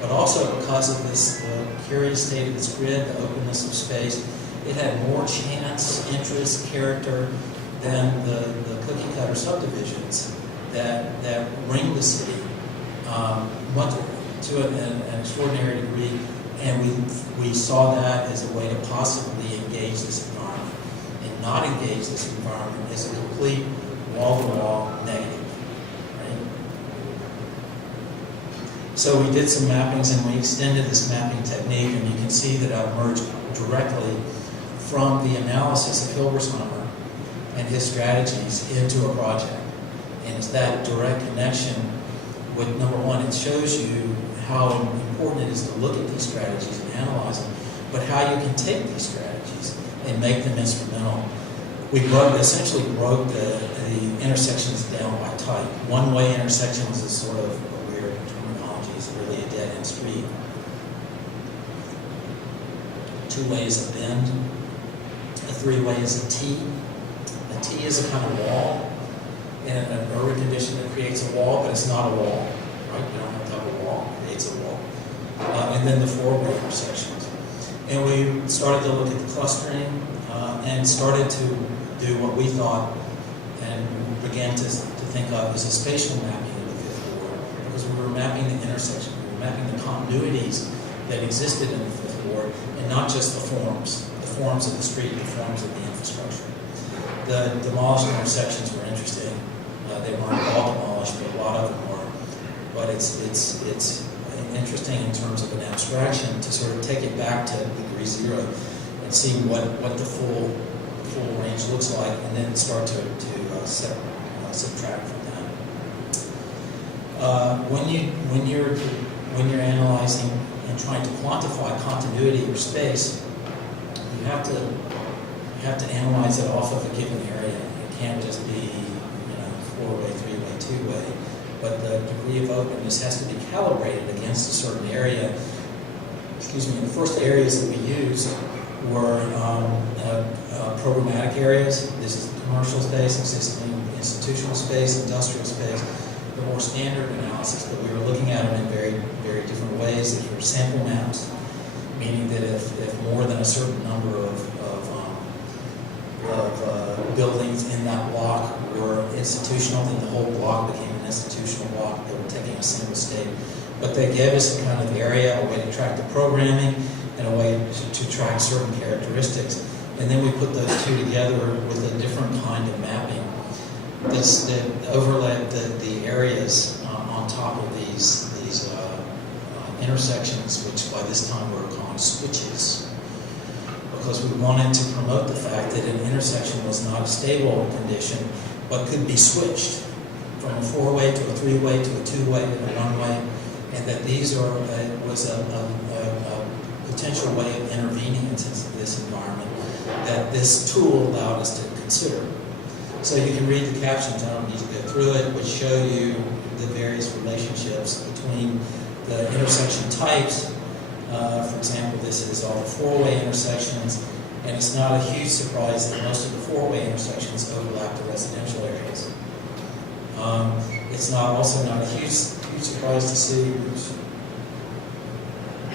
but also because of this curious state of its grid, the openness of space, it had more chance, interest, character than the cookie-cutter subdivisions that ring the city went to an extraordinary degree, and we saw that as a way to possibly engage this environment. And not engage this environment as a complete wall-to-wall negative. So we did some mappings and we extended this mapping technique, and you can see that I've merged directly from the analysis of Hilbersheimer and his strategies into a project. And it's that direct connection with, number one, it shows you how important it is to look at these strategies and analyze them, but how you can take these strategies and make them instrumental. We essentially broke the intersections down by type. One-way intersections is sort of really a dead-end street. 2-way is a bend. A 3-way is a T. A T is a kind of wall in an urban condition that creates a wall, but it's not a wall, right? You don't have to have a wall, it creates a wall. And then the 4-way intersections. And we started to look at the clustering and started to do what we thought and began to think of as a spatial mapping of the Fifth Ward, because we were mapping the intersection, we were mapping the continuities that existed in the Fifth Ward, and not just the forms of the street, the forms of the infrastructure. The demolished intersections were interesting. They weren't all demolished, but a lot of them were. But it's interesting in terms of an abstraction to sort of take it back to degree 0 and see what the full range looks like, and then start to subtract from that. When you're analyzing and trying to quantify continuity or space, you have to analyze it off of a given area. It can't just be 4-way, 3-way, 2-way. but the degree of openness has to be calibrated against a certain area. Excuse me, the first areas that we used were programmatic areas. This is commercial space, existing institutional space, industrial space. The more standard analysis, but we were looking at them in very, very different ways. These were sample maps, meaning that if more than a certain number of buildings in that block were institutional, then the whole block became an institutional block. They were taking a single state. But they gave us a kind of area, a way to track the programming, and a way to track certain characteristics. And then we put those two together with a different kind of mapping that overlaid the areas on top of these intersections, which by this time we were calling switches, because we wanted to promote the fact that an intersection was not a stable condition, but could be switched from a four-way to a three-way to a two-way to a one-way, and that these was a potential way of intervening into this environment that this tool allowed us to consider. So you can read the captions, I don't need to go through it, which show you the various relationships between the intersection types. For example, this is all the four-way intersections, and it's not a huge surprise that most of the four-way intersections overlap the residential areas. It's also not a huge surprise to see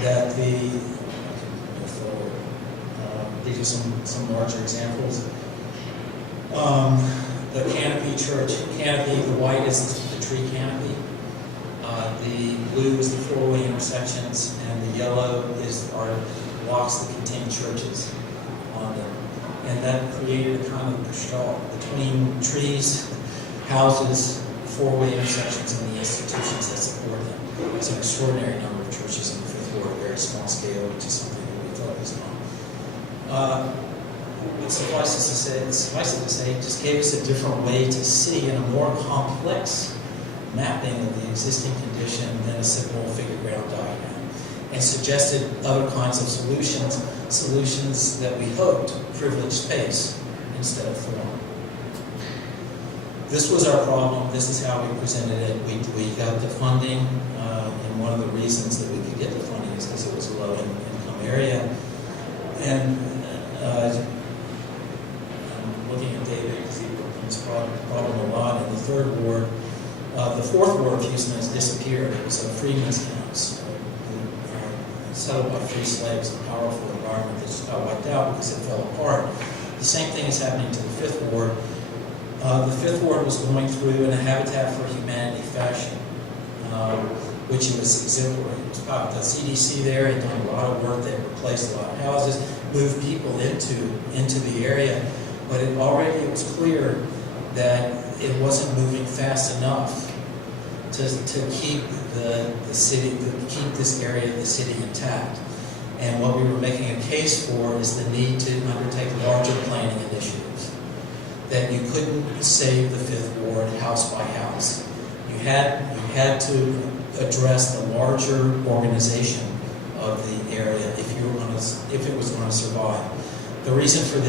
that these are some larger examples. The canopy church canopy, the white is the tree canopy. The blue is the four-way intersections, and the yellow are blocks that contain churches on them. And that created a kind of gestalt between trees, houses, four-way intersections, and the institutions that support them. It's an extraordinary number of churches in the Fifth Ward, a very small scale, which is something that we focused on. Suffice it to say, it just gave us a different way to see in a more complex mapping of the existing condition than a simple figure ground diagram, and suggested other kinds of solutions that we hoped privileged space instead of form. This was our problem. This is how we presented it. We got the funding, and one of the reasons that we could get the funding is because it was a low-income area. And I'm looking at David because he worked on this problem a lot. In the third ward, the fourth ward of Houston has disappeared. It was a freedmen's house, settled by free slaves, a powerful environment that just got wiped out because it fell apart. The same thing is happening to the fifth ward. The fifth ward was going through in a Habitat for Humanity fashion, which was exemplary. It was about the CDC there had done a lot of work. They had replaced a lot of houses, moved people into the area, but it was clear that it wasn't moving fast enough to keep the city, to keep this area of the city intact. And what we were making a case for is the need to undertake larger planning initiatives. That you couldn't save the fifth ward house by house. You had to address the larger organization of the area if it was going to survive. The reason for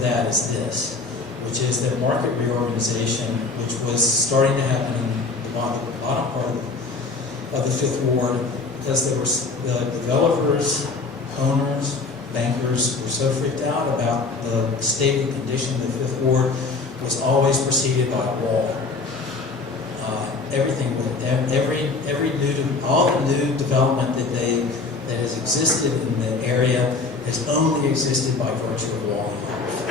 that is this, which is that market reorganization, which was starting to happen in the bottom part of the fifth ward, because there were the developers, owners, bankers were so freaked out about the state and condition of the fifth ward was always preceded by a wall. All the new development that has existed in the area has only existed by virtue of walling off.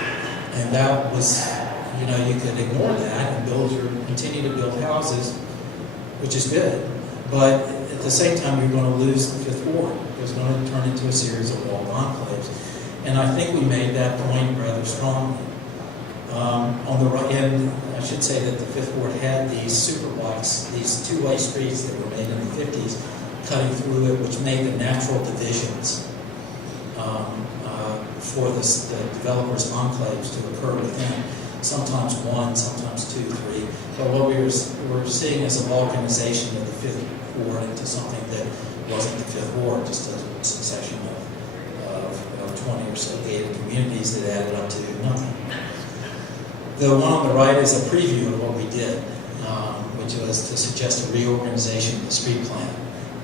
And that was, you could ignore that and continue to build houses, which is good. But at the same time, you're going to lose the fifth ward. It's going to turn into a series of walled enclaves. And I think we made that point rather strongly. On the right end, I should say that the Fifth Ward had these super blocks, these two-way streets that were made in the 50s, cutting through it, which made the natural divisions for the developers' enclaves to occur within. Sometimes one, sometimes two, three. But what we were seeing as a balkanization of the Fifth Ward into something that wasn't the Fifth Ward, just a succession of 20 or so gated communities that added up to nothing. The one on the right is a preview of what we did. which was to suggest a reorganization of the street plan,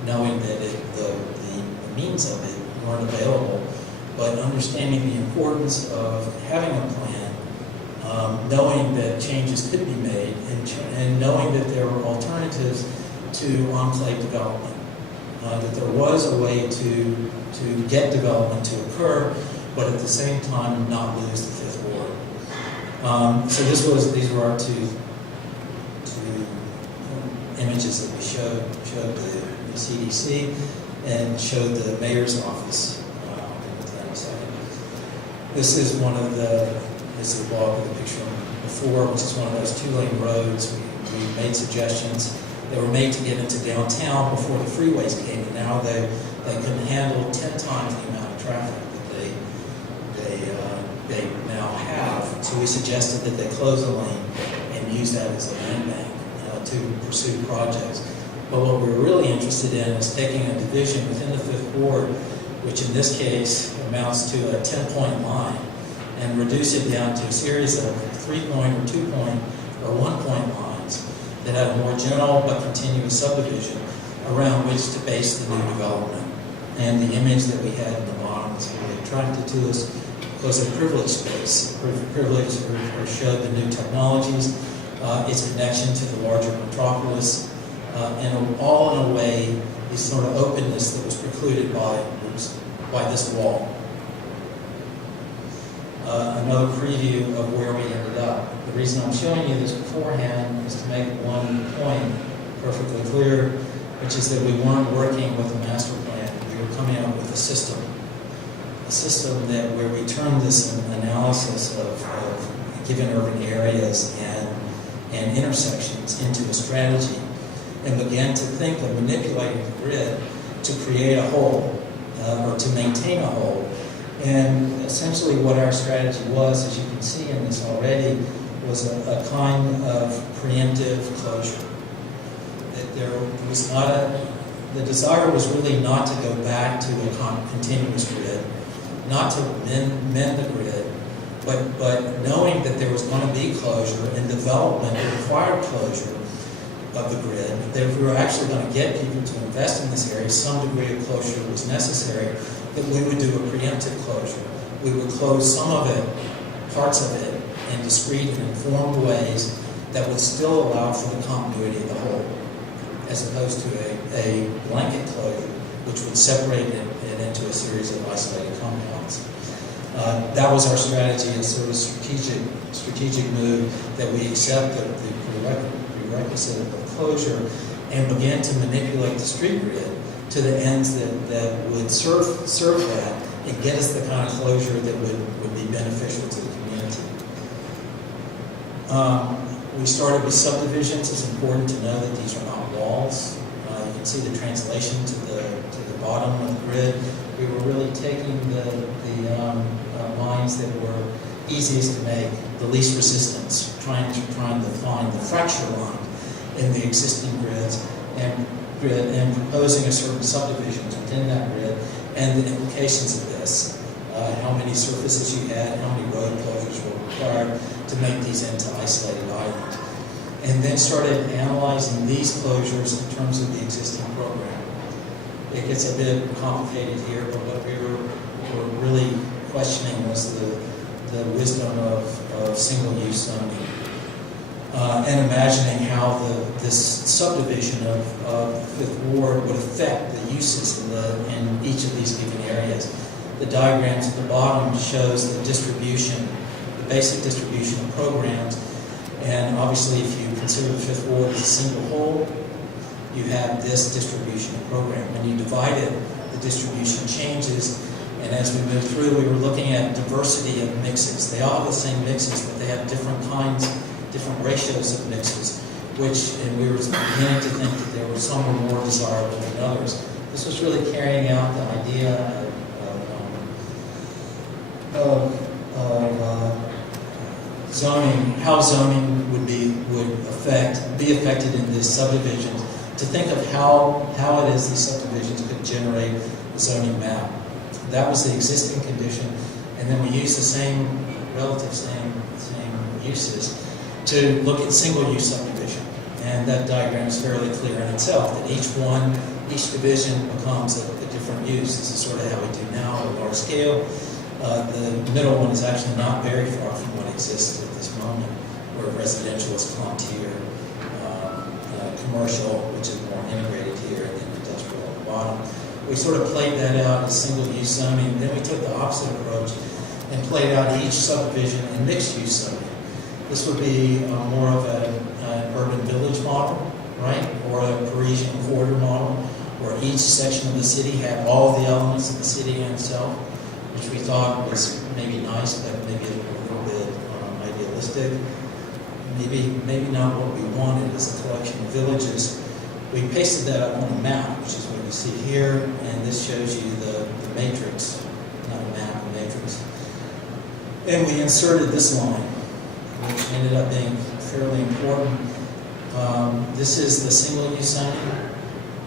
knowing that the means of it weren't available, but understanding the importance of having a plan, knowing that changes could be made, and knowing that there were alternatives to enclave development, that there was a way to get development to occur, but at the same time not lose the Fifth Ward. So these were our two images that we showed the CDC and showed the mayor's office. This is this is a block of the picture before, which is one of those two-lane roads. We made suggestions that were made to get into downtown before the freeways came, and now they can handle 10 times the amount of traffic that they now have. So we suggested that they close a lane and use that as a land bank to pursue projects. But what we're really interested in is taking a division within the Fifth Ward, which in this case amounts to a 10-point line, and reduce it down to a series of 3-point or 2-point or 1-point lines that have a more general but continuous subdivision around which to base the new development. And the image that we had in the bottom is really attractive to us because a privileged space, or showed the new technologies, its connection to the larger metropolis, and all in a way, this sort of openness that was precluded by this wall. Another preview of where we ended up. The reason I'm showing you this beforehand is to make one point perfectly clear, which is that we weren't working with a master plan. We were coming up with a system that where we turned this analysis of given urban areas and intersections into a strategy, and began to think of manipulating the grid to create a whole, or to maintain a whole. And essentially what our strategy was, as you can see in this already, was a kind of preemptive closure. That there was not the desire was really not to go back to a continuous grid, not to mend the grid, but knowing that there was going to be closure and development that required closure of the grid, that if we were actually going to get people to invest in this area, some degree of closure was necessary, that we would do a preemptive closure. We would close some of it, parts of it, in discrete and informed ways that would still allow for the continuity of the whole, as opposed to a blanket closure, which would separate it into a series of isolated compounds. That was our strategy, a sort of strategic move that we accepted the prerequisite of closure and began to manipulate the street grid to the ends that would serve that and get us the kind of closure that would be beneficial to the community. We started with subdivisions. It's important to know that these are not walls. You can see the translation to the bottom of the grid. We were really taking the lines that were easiest to make, the least resistance, trying to find the fracture line in the existing grids and proposing a certain subdivisions within that grid and the implications of this, how many surfaces you had, how many road closures were required to make these into isolated islands. And then started analyzing these closures in terms of the existing program. It gets a bit complicated here, but what we were really questioning was the wisdom of single-use zoning. And imagining how this subdivision of the Fifth Ward would affect the uses in each of these given areas. The diagrams at the bottom shows the distribution, the basic distribution of programs. And obviously, if you consider the Fifth Ward as a single whole, you have this distribution of program. When you divide it, the distribution changes. And as we move through, we were looking at diversity of mixes. They all have the same mixes, but they have different kinds, different ratios of mixes, and we were beginning to think that there were some were more desirable than others. This was really carrying out the idea of zoning, how zoning would be affected in these subdivisions, to think of how it is these subdivisions could generate a zoning map. That was the existing condition, and then we used the same relative same uses to look at single-use subdivision. And that diagram is fairly clear in itself, that each division becomes a different use. This is sort of how we do now at a large scale. The middle one is actually not very far from what exists at this moment, where residential is clumped here, commercial, which is more integrated here, and then industrial at the bottom. We sort of played that out as single-use zoning. Then we took the opposite approach and played out each subdivision in mixed-use zoning. This would be more of an urban village model, right? Or a Parisian quarter model, where each section of the city had all the elements of the city in itself, which we thought was maybe nice, but maybe a little bit idealistic. Maybe not what we wanted as a collection of villages. We pasted that up on a map, which is what you see here, and this shows you the matrix, not a map, a matrix. And we inserted this line, which ended up being fairly important. This is the single-use zoning,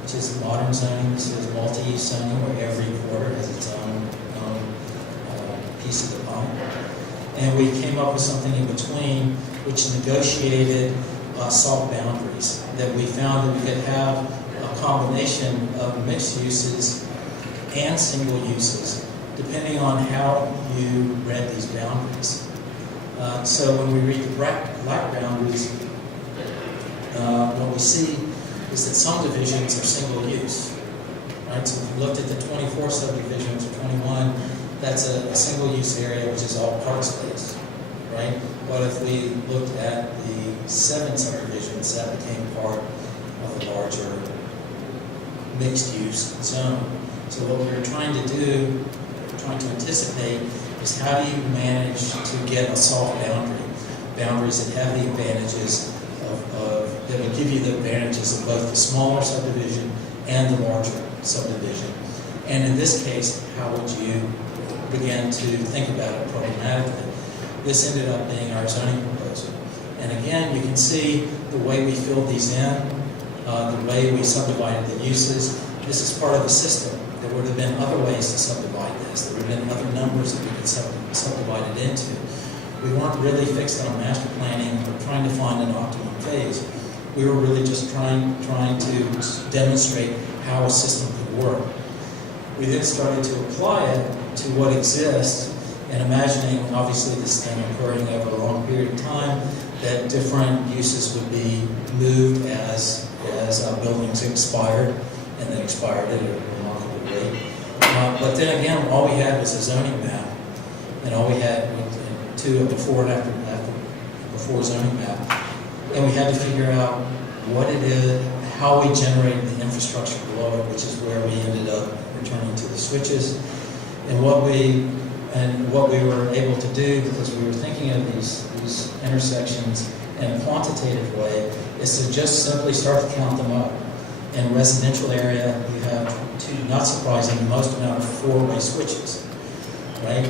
which is the modern zoning. This is multi-use zoning, where every quarter has its own piece of the pie. And we came up with something in between, which negotiated soft boundaries, that we found that we could have a combination of mixed uses and single uses, depending on how you read these boundaries. So when we read the black boundaries, what we see is that some divisions are single use. Right? So if you looked at the 24 subdivisions, or 21, that's a single use area, which is all park space. Right? But if we looked at the 7 subdivisions, that became part of a larger mixed-use zone. So what we were trying to do, trying to anticipate, is how do you manage to get a soft boundaries that have the advantages that will give you the advantages of both the smaller subdivision and the larger subdivision. And in this case, how would you begin to think about it programmatically? This ended up being our zoning proposal. And again, you can see the way we filled these in, the way we subdivided the uses. This is part of the system. There would have been other ways to subdivide this. There would have been other numbers that we could subdivide it into. We weren't really fixed on master planning or trying to find an optimum phase. We were really just trying to demonstrate how a system could work. We then started to apply it to what exists, and imagining, obviously, this thing occurring over a long period of time, that different uses would be moved as buildings expired, and then expired at a remarkable rate. But then again, all we had was a zoning map, and all we had was two before and before zoning map, and we had to figure out what it is, how we generated the infrastructure below it, which is where we ended up returning to the switches, and what we were able to do, because we were thinking of these intersections in a quantitative way, is to just simply start to count them up. In residential area, you have two, not surprising, the most amount of 4-way switches, right?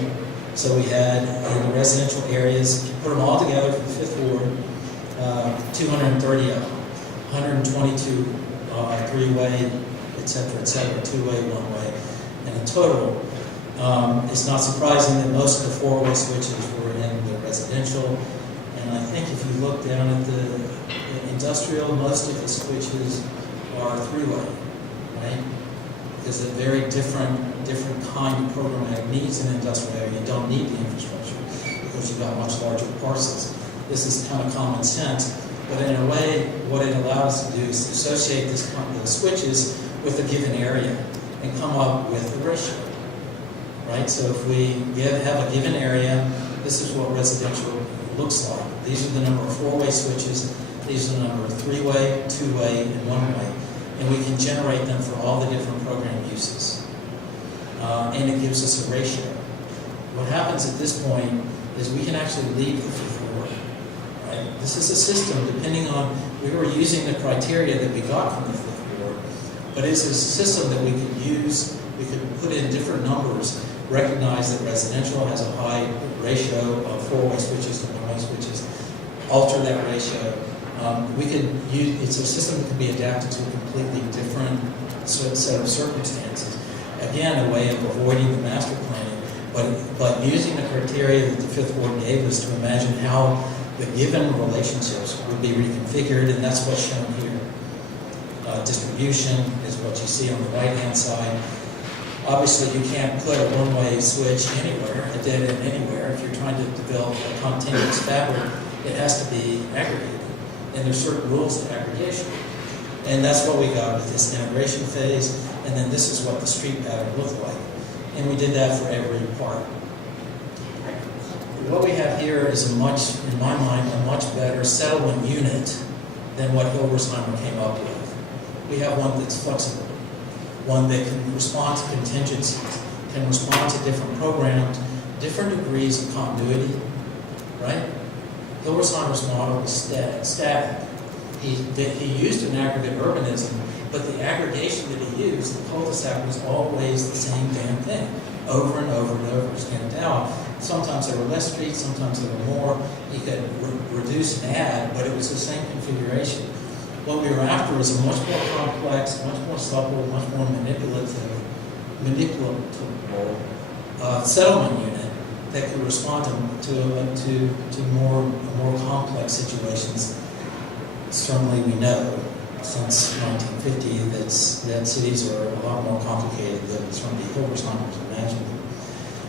So we had in the residential areas, put them all together for the 5th Ward, 230 of them, 122 3-way, et cetera, 2-way, 1-way, and in total, it's not surprising that most of the 4-way switches were in the residential, and I think if you look down at the industrial, most of the switches are 3-way, right? Because they're very different kind of programmatic needs in an industrial area. You don't need the infrastructure because you've got much larger parcels. This is kind of common sense, but in a way, what it allows us to do is to associate the switches with a given area and come up with a ratio, right? So if we have a given area, this is what residential looks like. These are the number of 4-way switches. These are the number of 3-way, 2-way, and 1-way. And we can generate them for all the different program uses. And it gives us a ratio. What happens at this point is we can actually leave the 5th Ward. Right? This is a system, depending on, we were using the criteria that we got from the 5th Ward, but it's a system that we could use, we could put in different numbers, recognize that residential has a high ratio of 4-way switches to 1-way switches, alter that ratio. We could use, it's a system that can be adapted to a completely different set of circumstances. Again, a way of avoiding the master planning, but using the criteria that the 5th Ward gave us to imagine how the given relationships would be reconfigured, and that's what's shown here. Distribution is what you see on the right-hand side. Obviously, you can't put a one-way switch anywhere, a dead end anywhere. If you're trying to develop a continuous fabric, it has to be aggregated. And there's certain rules of aggregation. And that's what we got with this integration phase. And then this is what the street pattern looked like. And we did that for every part. What we have here is in my mind, a much better settlement unit than what Hilbersheimer came up with. We have one that's flexible, one that can respond to contingencies, can respond to different programs, different degrees of continuity, right? Hilbersheimer's model was static. He used an aggregate urbanism, but the aggregation that he used, the cul-de-sac, was always the same damn thing, over and over and over again. Now, sometimes there were less streets, sometimes there were more. You could reduce and add, but it was the same configuration. What we were after was a much more complex, much more supple, much more manipulable settlement unit that could respond to more complex situations. Certainly, we know since 1950 that cities are a lot more complicated than certainly Hilbersheimer was imagining.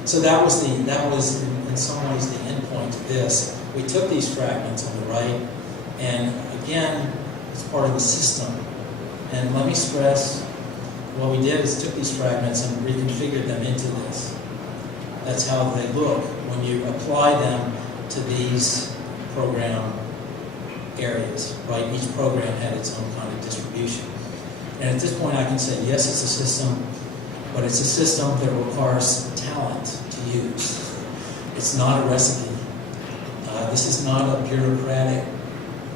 So that was in some ways the end point to this. We took these fragments on the right, and again, it's part of the system. And let me stress, what we did is took these fragments and reconfigured them into this. That's how they look when you apply them to these program areas, right? Each program had its own kind of distribution. And at this point I can say, yes, it's a system, but it's a system that requires talent to use. It's not a recipe. This is not a bureaucratic,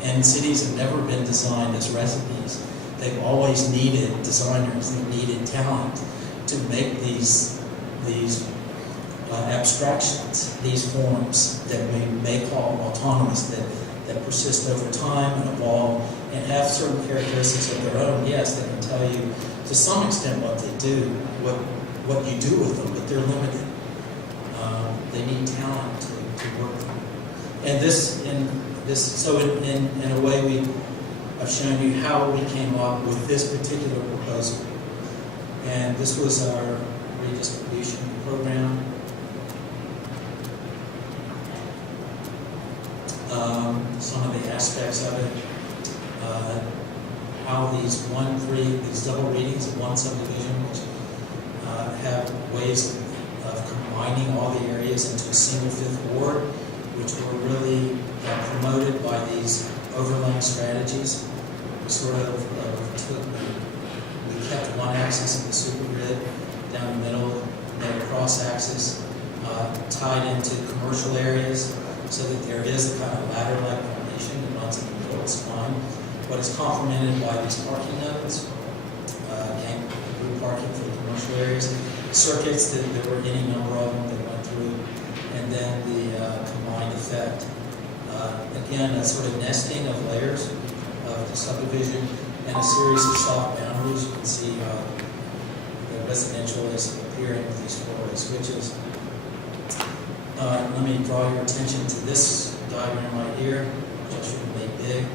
and cities have never been designed as recipes. They've always needed designers, they needed talent to make these abstractions, these forms that we may call autonomous, that persist over time and evolve and have certain characteristics of their own. Yes, they can tell you to some extent what they do, what you do with them, but they're limited. They need talent to work with them. And so in a way I've shown you how we came up with this particular proposal. And this was our redistribution program. Some of the aspects of it, how these double readings of one subdivision, which have ways of combining all the areas into a single fifth ward, which were really promoted by these overlaying strategies. We sort of we kept one axis of the super grid down the middle, made a cross axis, tied into commercial areas, so that there is a kind of ladder-like formation that runs in the middle. It's fine. But it's complemented by these parking nodes, group parking for the commercial areas, circuits that there were any number of them that went through, and then the combined effect. Again, that sort of nesting of layers of the subdivision and a series of soft boundaries. You can see the residential is appearing with these four-way switches. Let me draw your attention to this diagram right here, which I should have made big.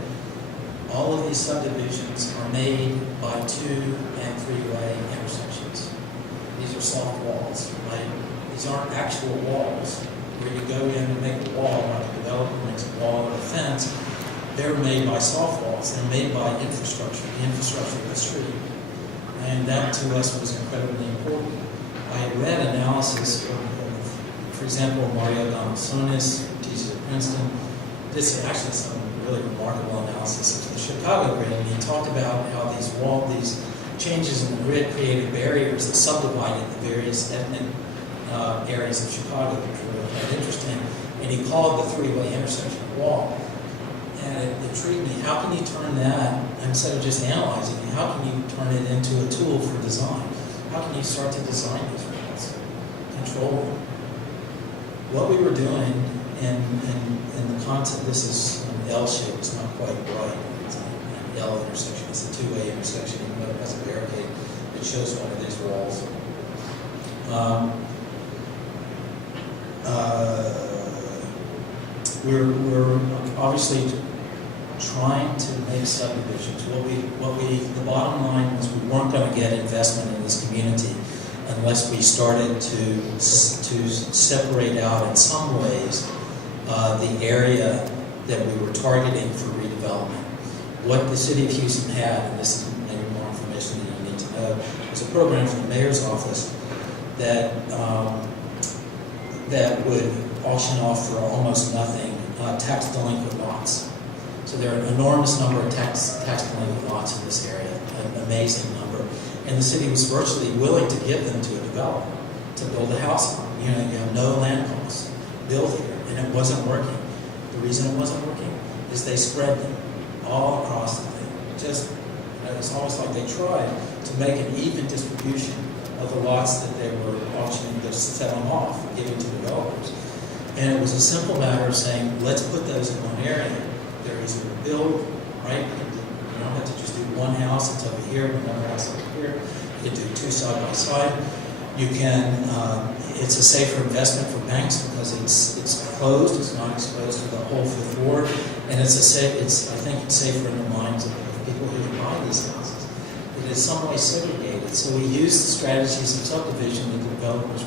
All of these subdivisions are made by 2- and 3-way intersections. These are soft walls, right? These aren't actual walls where you go in and make a wall, like a developer makes a wall or a fence. They're made by soft walls. They're made by infrastructure, the infrastructure of the street. And that to us was incredibly important. I read analysis of, for example, Mario Donalsonis, who teaches at Princeton. This is actually some really remarkable analysis of the Chicago grid. And he talked about how these changes in the grid created barriers that subdivided the various ethnic areas of Chicago, which were really quite interesting. And he called the 3-way intersection a wall. And it intrigued me. How can you turn that, instead of just analyzing it, how can you turn it into a tool for design? How can you start to design these walls, control them? What we were doing in the concept, this is an L shape, it's not quite right. It's an L intersection, it's a 2-way intersection, even though it has a barricade. It shows one of these walls. we're obviously trying to make subdivisions. The bottom line was we weren't going to get investment in this community unless we started to separate out in some ways the area that we were targeting for redevelopment. What the city of Houston had, and this is maybe more information than you need to know, was a program from the mayor's office that that would auction off for almost nothing tax delinquent lots. So there are an enormous number of tax delinquent lots in this area, an amazing number. And the city was virtually willing to give them to a developer to build a house on. You have no land costs, build here, and it wasn't working. The reason it wasn't working is they spread them all across the thing. It's almost like they tried to make an even distribution of the lots that they were auctioning, to set them off and giving to developers. And it was a simple matter of saying, let's put those in one area. They're easier to build, right? You don't have to just do one house, it's over here, another house over here. You can do two side by side. You can, it's a safer investment for banks because it's closed, it's not exposed to the whole Fifth Ward, and I think it's safer in the minds of people who can buy these houses. It is some way segregated. So we used the strategies of subdivision that the developers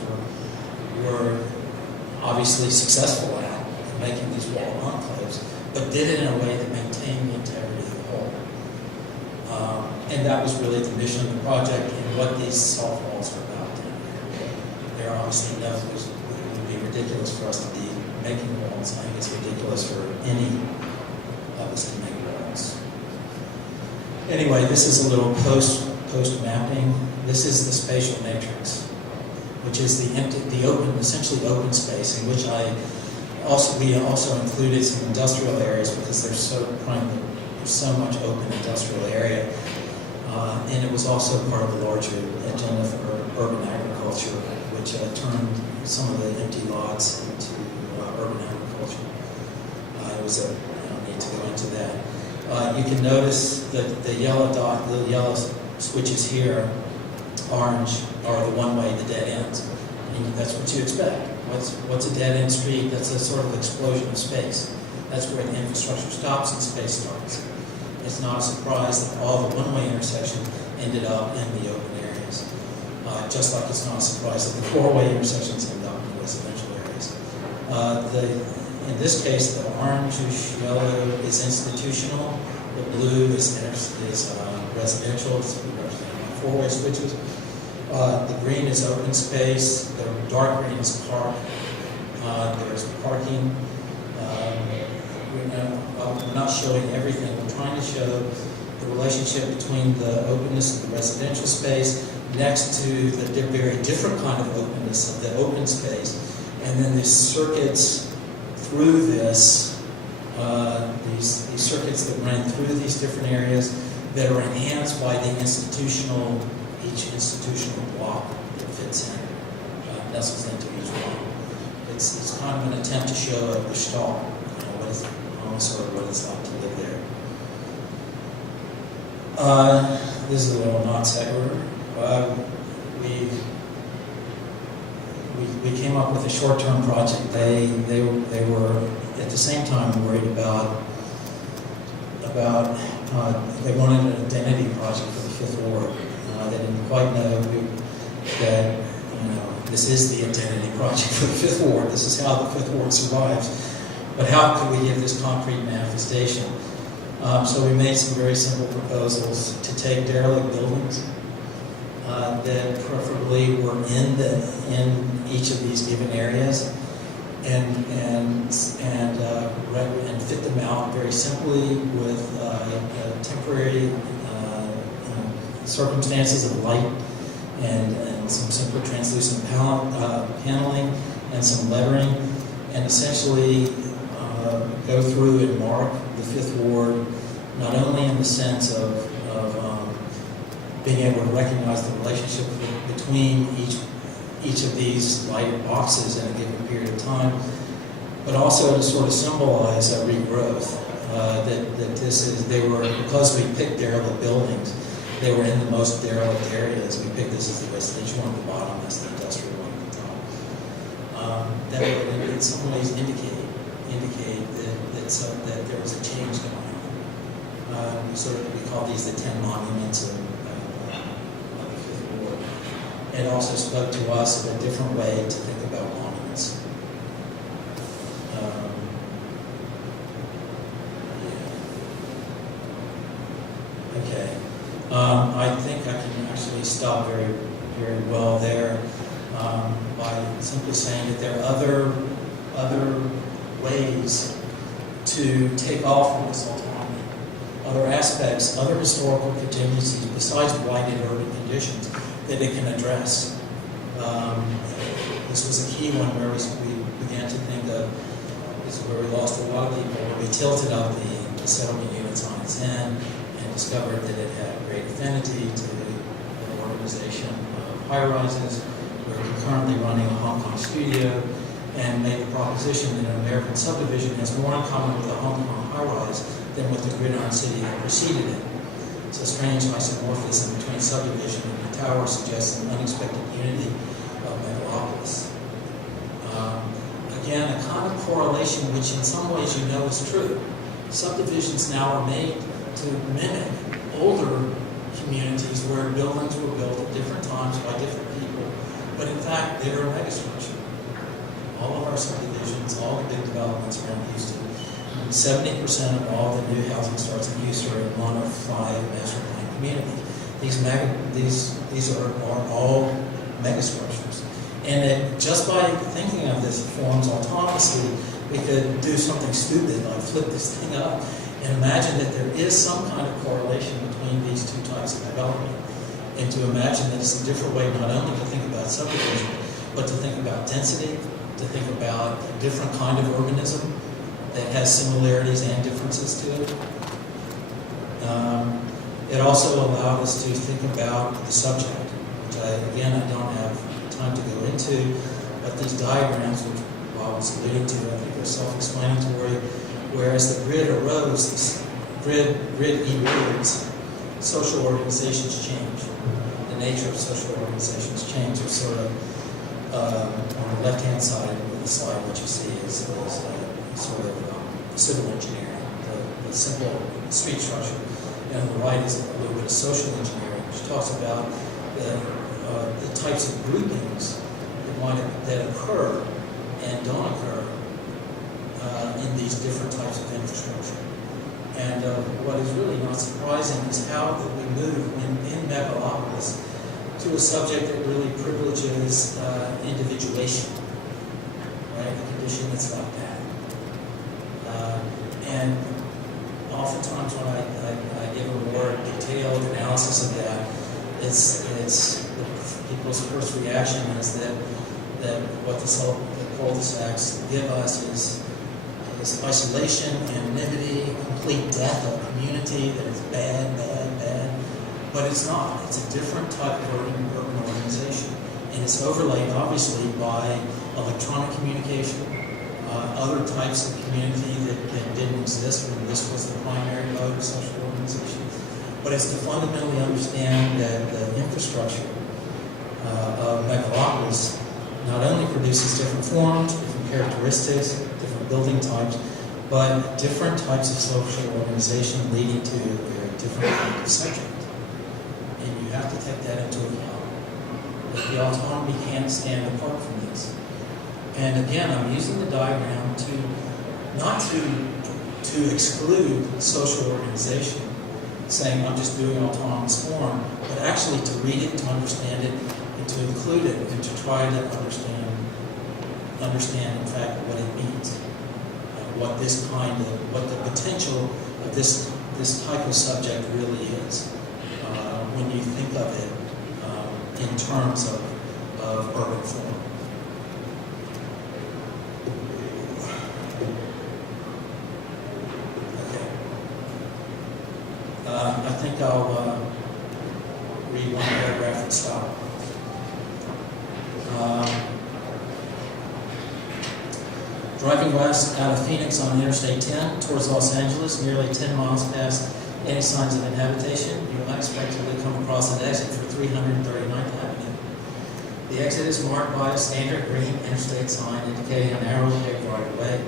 were obviously successful at making these wall enclaves, but did it in a way that maintained the integrity of the whole. And that was really the mission of the project and what these soft walls are about. They're obviously it would be ridiculous for us to be making walls. I think it's ridiculous for any of us to make walls. Anyway, this is a little post mapping. This is the spatial matrix, which is the open, essentially open space, in which we also included some industrial areas because there's so much open industrial area, and it was also part of the larger agenda for urban agriculture, which turned some of the empty lots into urban agriculture. I don't need to go into that. You can notice that the yellow switches here, orange, are the one-way, the dead ends. And that's what you expect. What's a dead-end street? That's a sort of explosion of space. That's where the infrastructure stops and space starts. It's not a surprise that all the one-way intersections ended up in the open areas. Just like it's not a surprise that the four-way intersections end up in residential areas. In this case, the orangish yellow is institutional. The blue is residential. It's four-way switches. The green is open space. The dark green is park. There's parking. We're not showing everything. We're trying to show the relationship between the openness of the residential space next to the very different kind of openness of the open space, and then these circuits through this, these circuits that run through these different areas that are enhanced by the each institutional block that fits in, nestles into each block. It's kind of an attempt to show a gestalt, what it's like to live there. This is a little non sequitur. We came up with a short-term project. They were at the same time worried about they wanted an identity project for the Fifth Ward. They didn't quite know that this is the identity project for the Fifth Ward. This is how the Fifth Ward survives. But how could we give this concrete manifestation? So we made some very simple proposals to take derelict buildings that preferably were in each of these given areas and fit them out very simply with temporary circumstances of light and some simple translucent paneling and some lettering, and essentially go through and mark the Fifth Ward not only in the sense of being able to recognize the relationship between each of these lighted boxes in a given period of time, but also to sort of symbolize a regrowth. Because we picked derelict buildings, they were in the most derelict areas. We picked this as the residential one at the bottom, that's the industrial one at the top. That would in some ways indicate indicate that there was a change going on. We call these the 10 monuments of the Fifth Ward. It also spoke to us of a different way to think about monuments. Okay. I think I can actually stop very, very well there by simply saying that there are other ways to take off from this autonomy, other aspects, other historical contingencies besides blighted urban conditions that it can address. This was a key one where we began to think of, this is where we lost a lot of people, where we tilted up the settlement units on its end and discovered that it had great affinity to the organization of high-rises. We're currently running a Hong Kong studio and made the proposition that an American subdivision has more in common with a Hong Kong high-rise than with the gridiron city that preceded it. So strange isomorphism between subdivision and the tower suggests an unexpected unity of Metropolis. Again, a kind of correlation which in some ways you know is true. Subdivisions now are made to mimic older communities where buildings were built at different times by different people, but in fact they're a megastructure. All of our subdivisions, all the big developments around Houston, 70% of all the new housing starts in Houston are in one of 5 master plan communities. These are all megastructures. And that just by thinking of this forms autonomously, we could do something stupid like flip this thing up and imagine that there is some kind of correlation between these two types of development, and to imagine that it's a different way not only to think about subdivision, but to think about density, to think about a different kind of urbanism that has similarities and differences to it. It also allowed us to think about the subject, which I don't have time to go into, but these diagrams, which Bob was alluding to, I think are self-explanatory. Whereas the grid arose, this grid erodes, social organizations change. The nature of social organizations change. It's sort of on the left-hand side of the slide, what you see is sort of civil engineering, the simple street structure. And on the right is a little bit of social engineering, which talks about the types of groupings that occur and don't occur in these different types of infrastructure. And what is really not surprising is how that we move in Metropolis to a subject that really privileges individuation, right? A condition that's like that. And oftentimes when I give a more detailed analysis of that, it's people's first reaction is that what the cul-de-sacs give us is isolation, anonymity, complete death of community, that is bad. But it's not. It's a different type of urban organization. And it's overlaid, obviously, by electronic communication, other types of community that didn't exist when this was the primary mode of social organization. But it's to fundamentally understand that the infrastructure of Metropolis not only produces different forms, different characteristics, different building types, but different types of social organization leading to very different kinds of subject. And you have to take that into account. But the autonomy can't stand apart from this. And again, I'm using the diagram not to exclude social organization, saying I'm just doing autonomous form, but actually to read it, to understand it, and to include it, and to try to understand in fact what it means, what the potential of this type of subject really is when you think of it in terms of urban form. I think I'll read one paragraph and stop. Driving west out of Phoenix on Interstate 10 towards Los Angeles, nearly 10 miles past any signs of inhabitation, you will unexpectedly come across an exit for 339th Avenue. The exit is marked by a standard green interstate sign indicating a narrow paved right-of-way.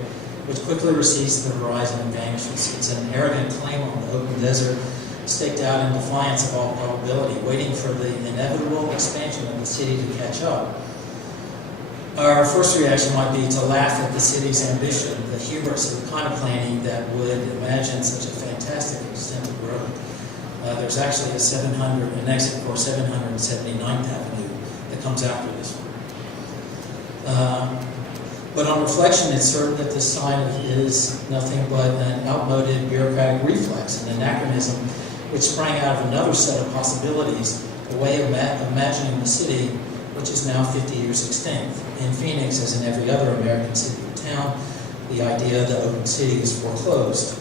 which quickly recedes to the horizon and vanishes. It's an arrogant claim on the open desert, staked out in defiance of all probability, waiting for the inevitable expansion of the city to catch up. Our first reaction might be to laugh at the city's ambition, the hubris of the kind of planning that would imagine such a fantastic extent of growth. There's actually an exit for 779th Avenue that comes after this one. But on reflection, it's certain that this sign is nothing but an outmoded bureaucratic reflex, an anachronism which sprang out of another set of possibilities, a way of imagining the city which is now 50 years extinct. In Phoenix, as in every other American city or town, the idea of the open city is foreclosed.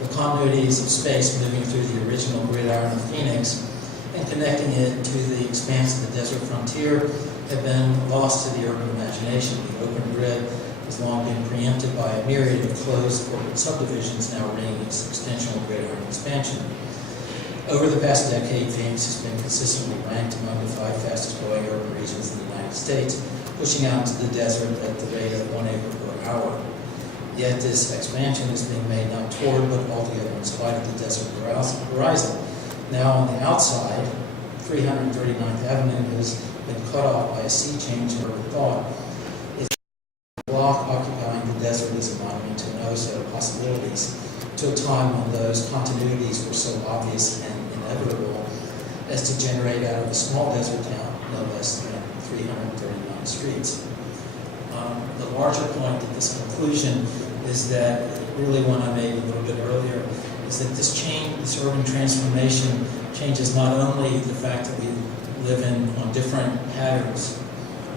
The continuities of space moving through the original gridiron of Phoenix and connecting it to the expanse of the desert frontier have been lost to the urban imagination. The open grid has long been preempted by a myriad of closed corporate subdivisions now ringing its extensional gridiron expansion. Over the past decade, Phoenix has been consistently ranked among the 5 fastest growing urban regions in the United States, pushing out into the desert at the rate of 1 acre per hour. Yet this expansion is being made not toward, but altogether in spite of the desert horizon. Now on the outside, 339th Avenue has been cut off by a sea change in urban thought. Its block occupying the desert is a monument to another set of possibilities, to a time when those continuities were so obvious and inevitable as to generate out of a small desert town no less than 339 streets. The larger point at this conclusion is that, really one I made a little bit earlier, is that this change, this urban transformation, changes not only the fact that we live on different patterns,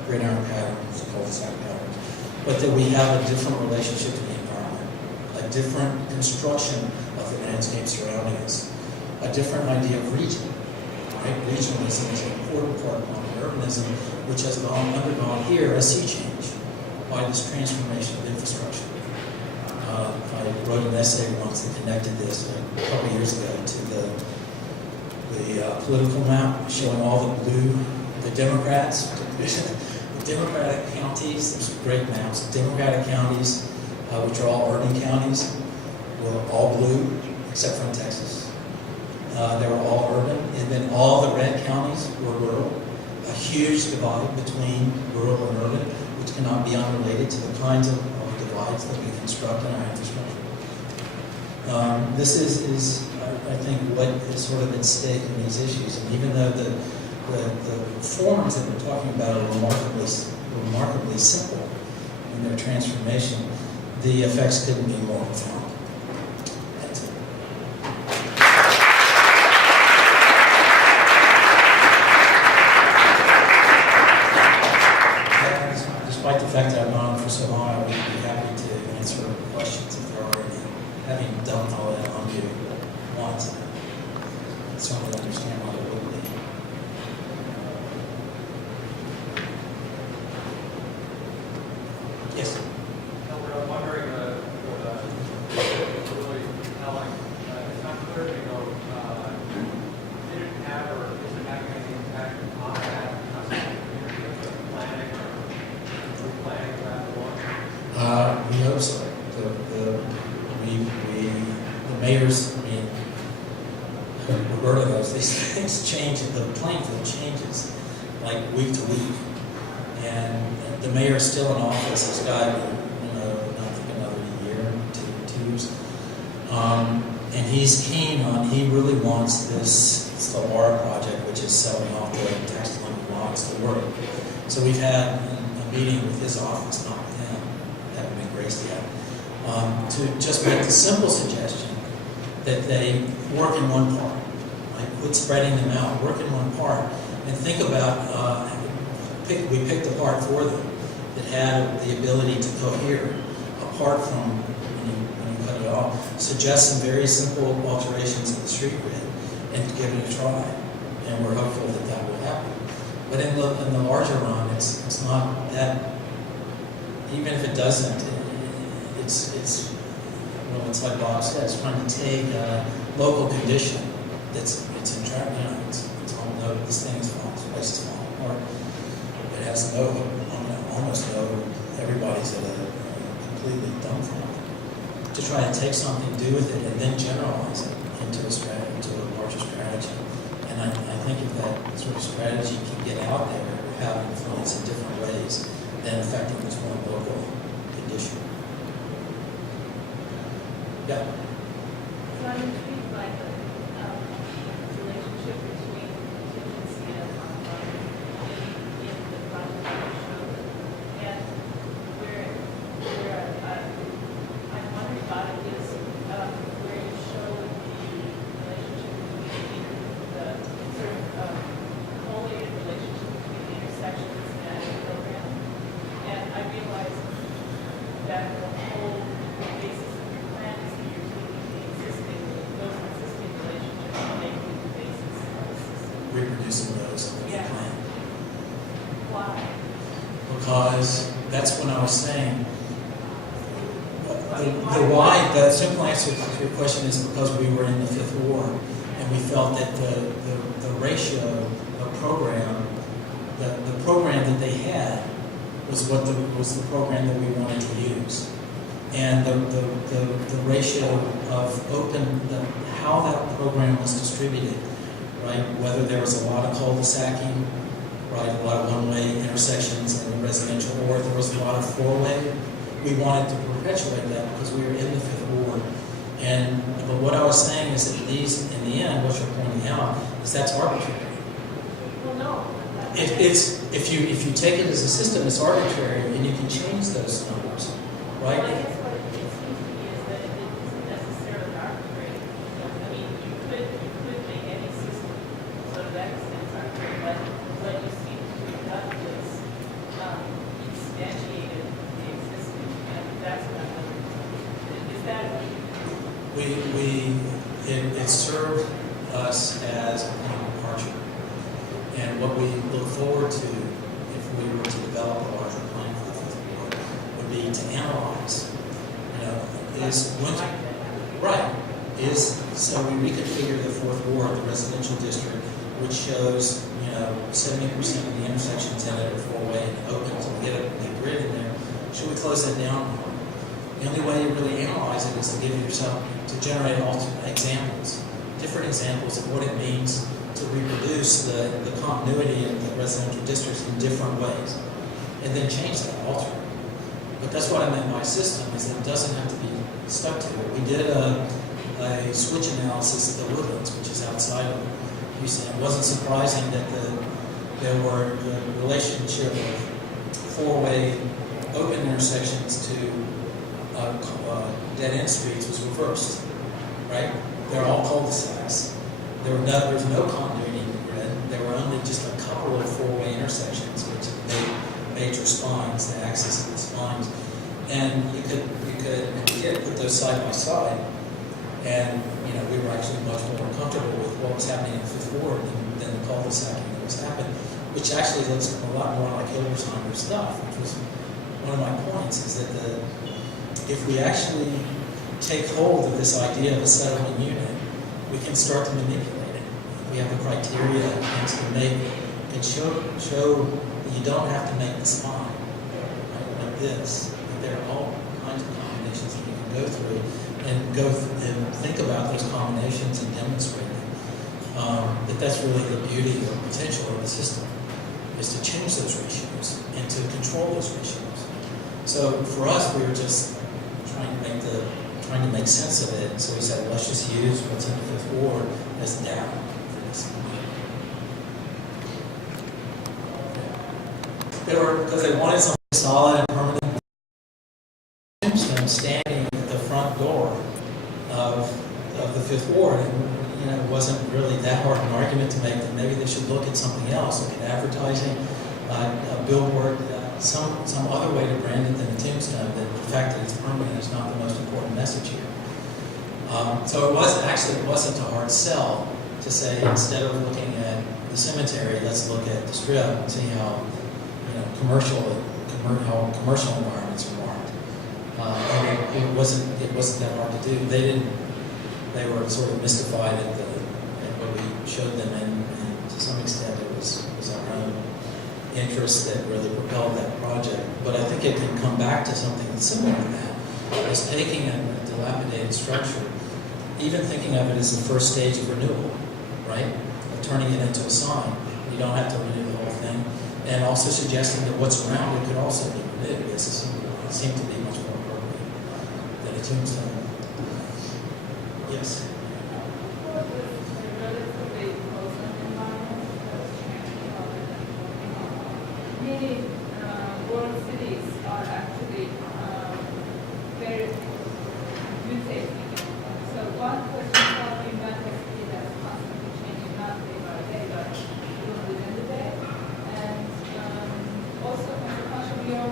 gridiron patterns, cul-de-sac patterns, but that we have a different relationship to the environment, a different construction of the landscape surrounding us, a different idea of region. Right? Regionalism is an important part of modern urbanism, which has undergone here a sea change by this transformation of infrastructure. I wrote an essay once that connected this a couple years ago to the political map showing all the blue, the Democrats, the Democratic counties. There's great maps. Democratic counties, which are all urban counties, were all blue except for in Texas. They were all urban, and then all the red counties were rural. A huge divide between rural and urban, which cannot be unrelated to the kinds of divides that we construct in our infrastructure. This is, I think, what is sort of at stake in these issues. And even though the forms that we're talking about are remarkably simple in their transformation, the effects couldn't be more profound. That's it. Despite the fact that I've gone on for so long, I would be happy to answer questions if there are any. Having done all that on you once, I certainly understand why it would be. Yes? Albert, I'm wondering, really telling, it's not clear to me, did it have or is it having any impact on that planning or planning of that one? We hope so. The mayors, Roberta knows these things change, the playing field changes like week to week. And the mayor is still in office. He's got, I think another year, two years. And he's keen on, he really wants this Stellara project, which is selling off the tax limited lots, to work. So we've had a meeting with his office, not with him, haven't been graced yet, to just make the simple suggestion that they work in one part, right? Quit spreading them out, work in one part, and think about, we picked a part for them that had the ability to cohere apart from when you cut it off. Suggest some very simple alterations of the street grid and give it a try. And we're hopeful that that will happen. But in the larger run, it's not that, even if it doesn't, it's like Bob said, it's trying to take a local condition it's entrapped, it's all no, this thing is falling, this place is falling apart. It has no, almost no, everybody's at a completely dumbfounded. to try to take something, do with it, and then generalize it into a strategy, into a larger strategy. And I think if that sort of strategy can get out there, it will have influence in different ways than affecting this one local condition. Yeah. So I'm intrigued by the relationship between contingency and in the project that you showed. And where I'm wondering about it is where you show the relationship between the sort of correlated relationship between the intersections and the program. And I realized that the whole basis of your plan is that you're taking those existing relationships and making them the basis of the system. Reproducing those in the Yeah. plan. Why? Because that's when I was saying, the why, the simple answer to your question is because we were in the Fifth Ward, and we felt that the ratio of program, the program that they had was the program that we wanted to use. And the ratio of how that program was distributed, right? Whether there was a lot of cul-de-sacing, right, a lot of one-way intersections in the residential, or there was a lot of four-way. We wanted to perpetuate that because we were in the Fifth Ward. But what I was saying is that these, in the end, what you're pointing out, is that's arbitrary. Well, no. It's if you take it as a system, it's arbitrary, and you can change those numbers, right? Well, I guess what it seems to me is that it isn't necessarily arbitrary. I mean, you could make any system so to that extent arbitrary, but what you seem to have done is instantiated the existing, and that's what I'm wondering. Is that what It served us as a point of departure. And what we look forward to, if we were to develop a larger plan for the Fifth Ward, would be to analyze, so we reconfigure the Fourth Ward, the residential district, which shows, 70% of the intersections in it are four-way and open, so we get a grid in there. Should we close that down more? The only way you really analyze it is to give yourself, to generate alternate examples, different examples of what it means to reproduce the continuity of the residential districts in different ways, and then change that, alter it. But that's what I meant by system, is that it doesn't have to be stuck to it. We did a switch analysis of the Woodlands, which is outside of Houston. It wasn't surprising that there were the relationship of four-way open intersections to dead-end streets was reversed, right? They're all cul-de-sacs. There was no continuity in the grid. There were only just a couple of four-way intersections, which made major spines, the axis of the spines. And you could put those side by side, and we were actually much more comfortable with what was happening in the Fifth Ward than the cul-de-sacing that was happening, which actually looks a lot more like Hildersheimer's stuff, which was one of my points, is that if we actually take hold of this idea of a settlement unit, we can start to manipulate it. We have the criteria and to make and show that you don't have to make the spine, right, like this. There are all kinds of combinations that you can go through and think about those combinations and demonstrate them. That's really the beauty or potential of the system, is to change those ratios and to control those ratios. So for us, we were just trying to make sense of it. So we said, let's just use what's in the Fifth Ward as data for this. Because they wanted something solid and permanent. Standing at the front door of the Fifth Ward, and it wasn't really that hard an argument to make that maybe they should look at something else, look at advertising, a billboard, some other way to brand it than a tombstone. That the fact that it's permanent is not the most important message here. So it wasn't a hard sell to say, instead of looking at the cemetery, let's look at the Strip and see how commercial environments are marked. It wasn't that hard to do. They were sort of mystified at what we showed them, and to some extent it was our own interest that really propelled that project. But I think it can come back to something similar to that, is taking a dilapidated structure, even thinking of it as the first stage of renewal, right? Of turning it into a sign. You don't have to renew the whole thing. And also suggesting that what's around it could also be renewed. This seemed to be much more appropriate than a tombstone. Yes. Many world cities are actually very mutated. So one question is how we invent a city that's constantly changing, not day by day, but even within the day. And also construction of your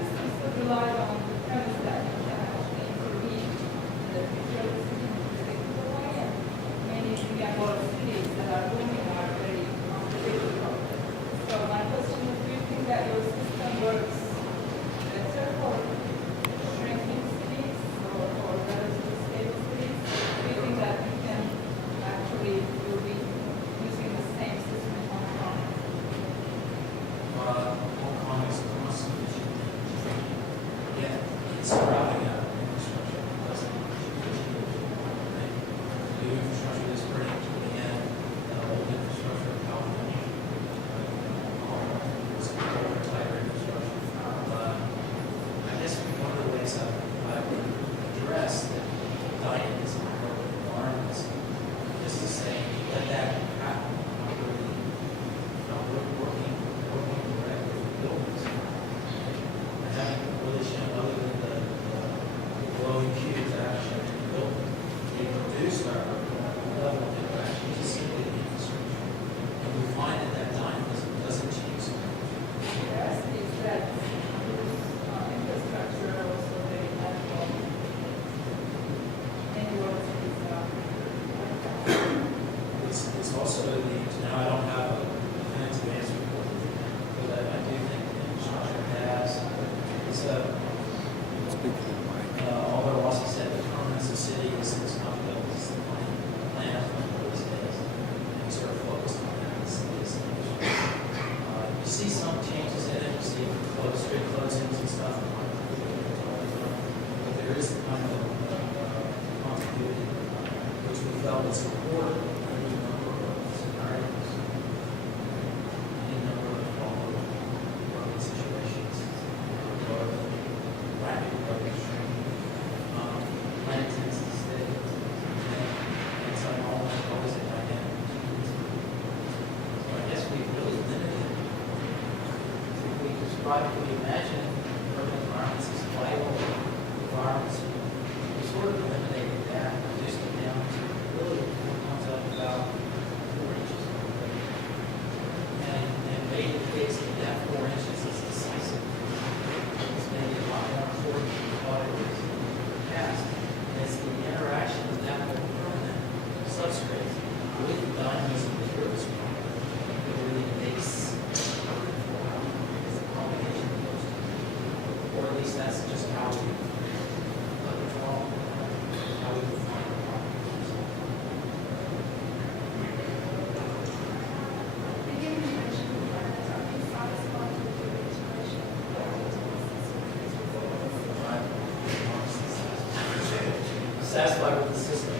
systems still rely on the premise that you can actually intervene in the future of the city in a predictable way. And many world cities that are booming are very unpredictable. So my question is, do you think that your system works better for shrinking cities or relatively stable cities? Do you think that you can actually, you'll be using the same system in Hong Kong? Hong Kong is constantly changing. Yeah, it's surrounding out infrastructure. It doesn't new infrastructure that's pretty to the end, old infrastructure of California. I guess one of the ways I would address that diet is in urban environments is to say, let that happen, not really working directly with buildings. I haven't really shown, other than the glowing cubes that I've shown in the building, they produce our level of interaction just simply the infrastructure. And we find that dynamism doesn't change so much. Yes, is that infrastructure also very natural. Many world cities are like that. It's also the, now I don't have a definitive answer for it, but I do think the infrastructure has, it's a, although Rossi said the permanence of city is not built, it's the plan of what it is, and sort of focused on that, is you see some changes in it, you see street closings and stuff, but there is a kind of continuity, which we felt was important in any number of scenarios, any number of urban situations, or rapid growth, land tends to stay, and so always a dynamic. So I guess we really limited, if we describe, if we imagine urban environments as vital environments, we sort of eliminated that, reduced it down to really what comes up about 4 inches. And made the case that that 4 inches is decisive. It's maybe a lot more important than we thought it was in the past. And it's the interaction of that more permanent substrate with the dynamism of the urban space that really makes urban form. It's a combination of those two. Or at least that's just how we how we define the properties. Satisfied with the system.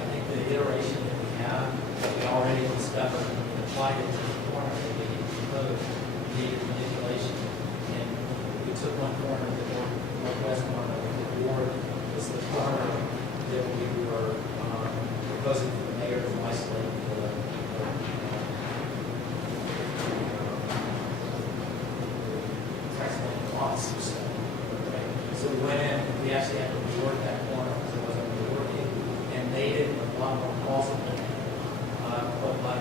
I think the iteration that we have, we already discovered and we applied it to the corner that we proposed, needed manipulation. And we took one corner, the northwest corner of the ward was the corner that we were proposing for the mayor to isolate the tax lane lots. Right? So we went in, we actually had to rework that corner because it wasn't really working, and made it a lot more plausible. But by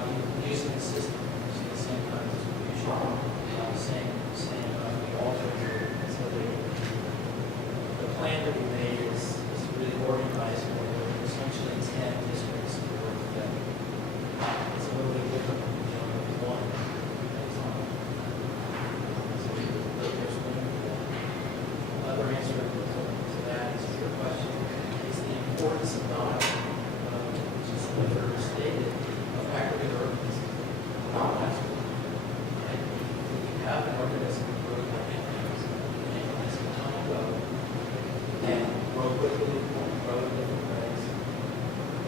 using the system, using the same kind of distribution, same we altered it. So the plan that we made is really organized where there are essentially 10 districts to work together. It's a little bit different from one. So there's one for that. Another answer to that is your question, is the importance of dialogue, which is what you stated, of aggregate urbanism.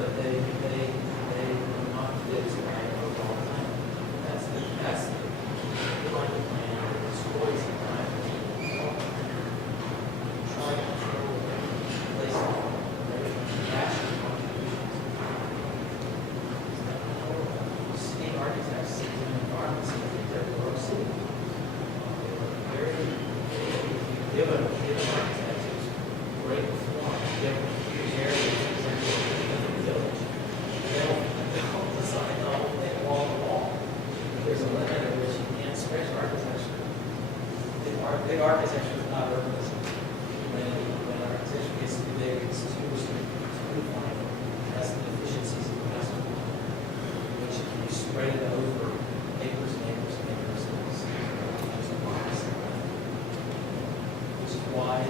but they will not fit to my overall plan. That's the kind of plan that destroys the plan. Try to control place national contributions. City architects sit in environments that think they're below city. They were very, given architects who's great form, given huge areas, example, the village. They'll design the whole thing wall to wall. There's a limit at which you can't stretch architecture. Big architecture is not urbanism. When architecture gets too big, it's too restrictive, it's too fine. That's the deficiencies of the master plan, which you spread it over acres and acres and acres. Which is why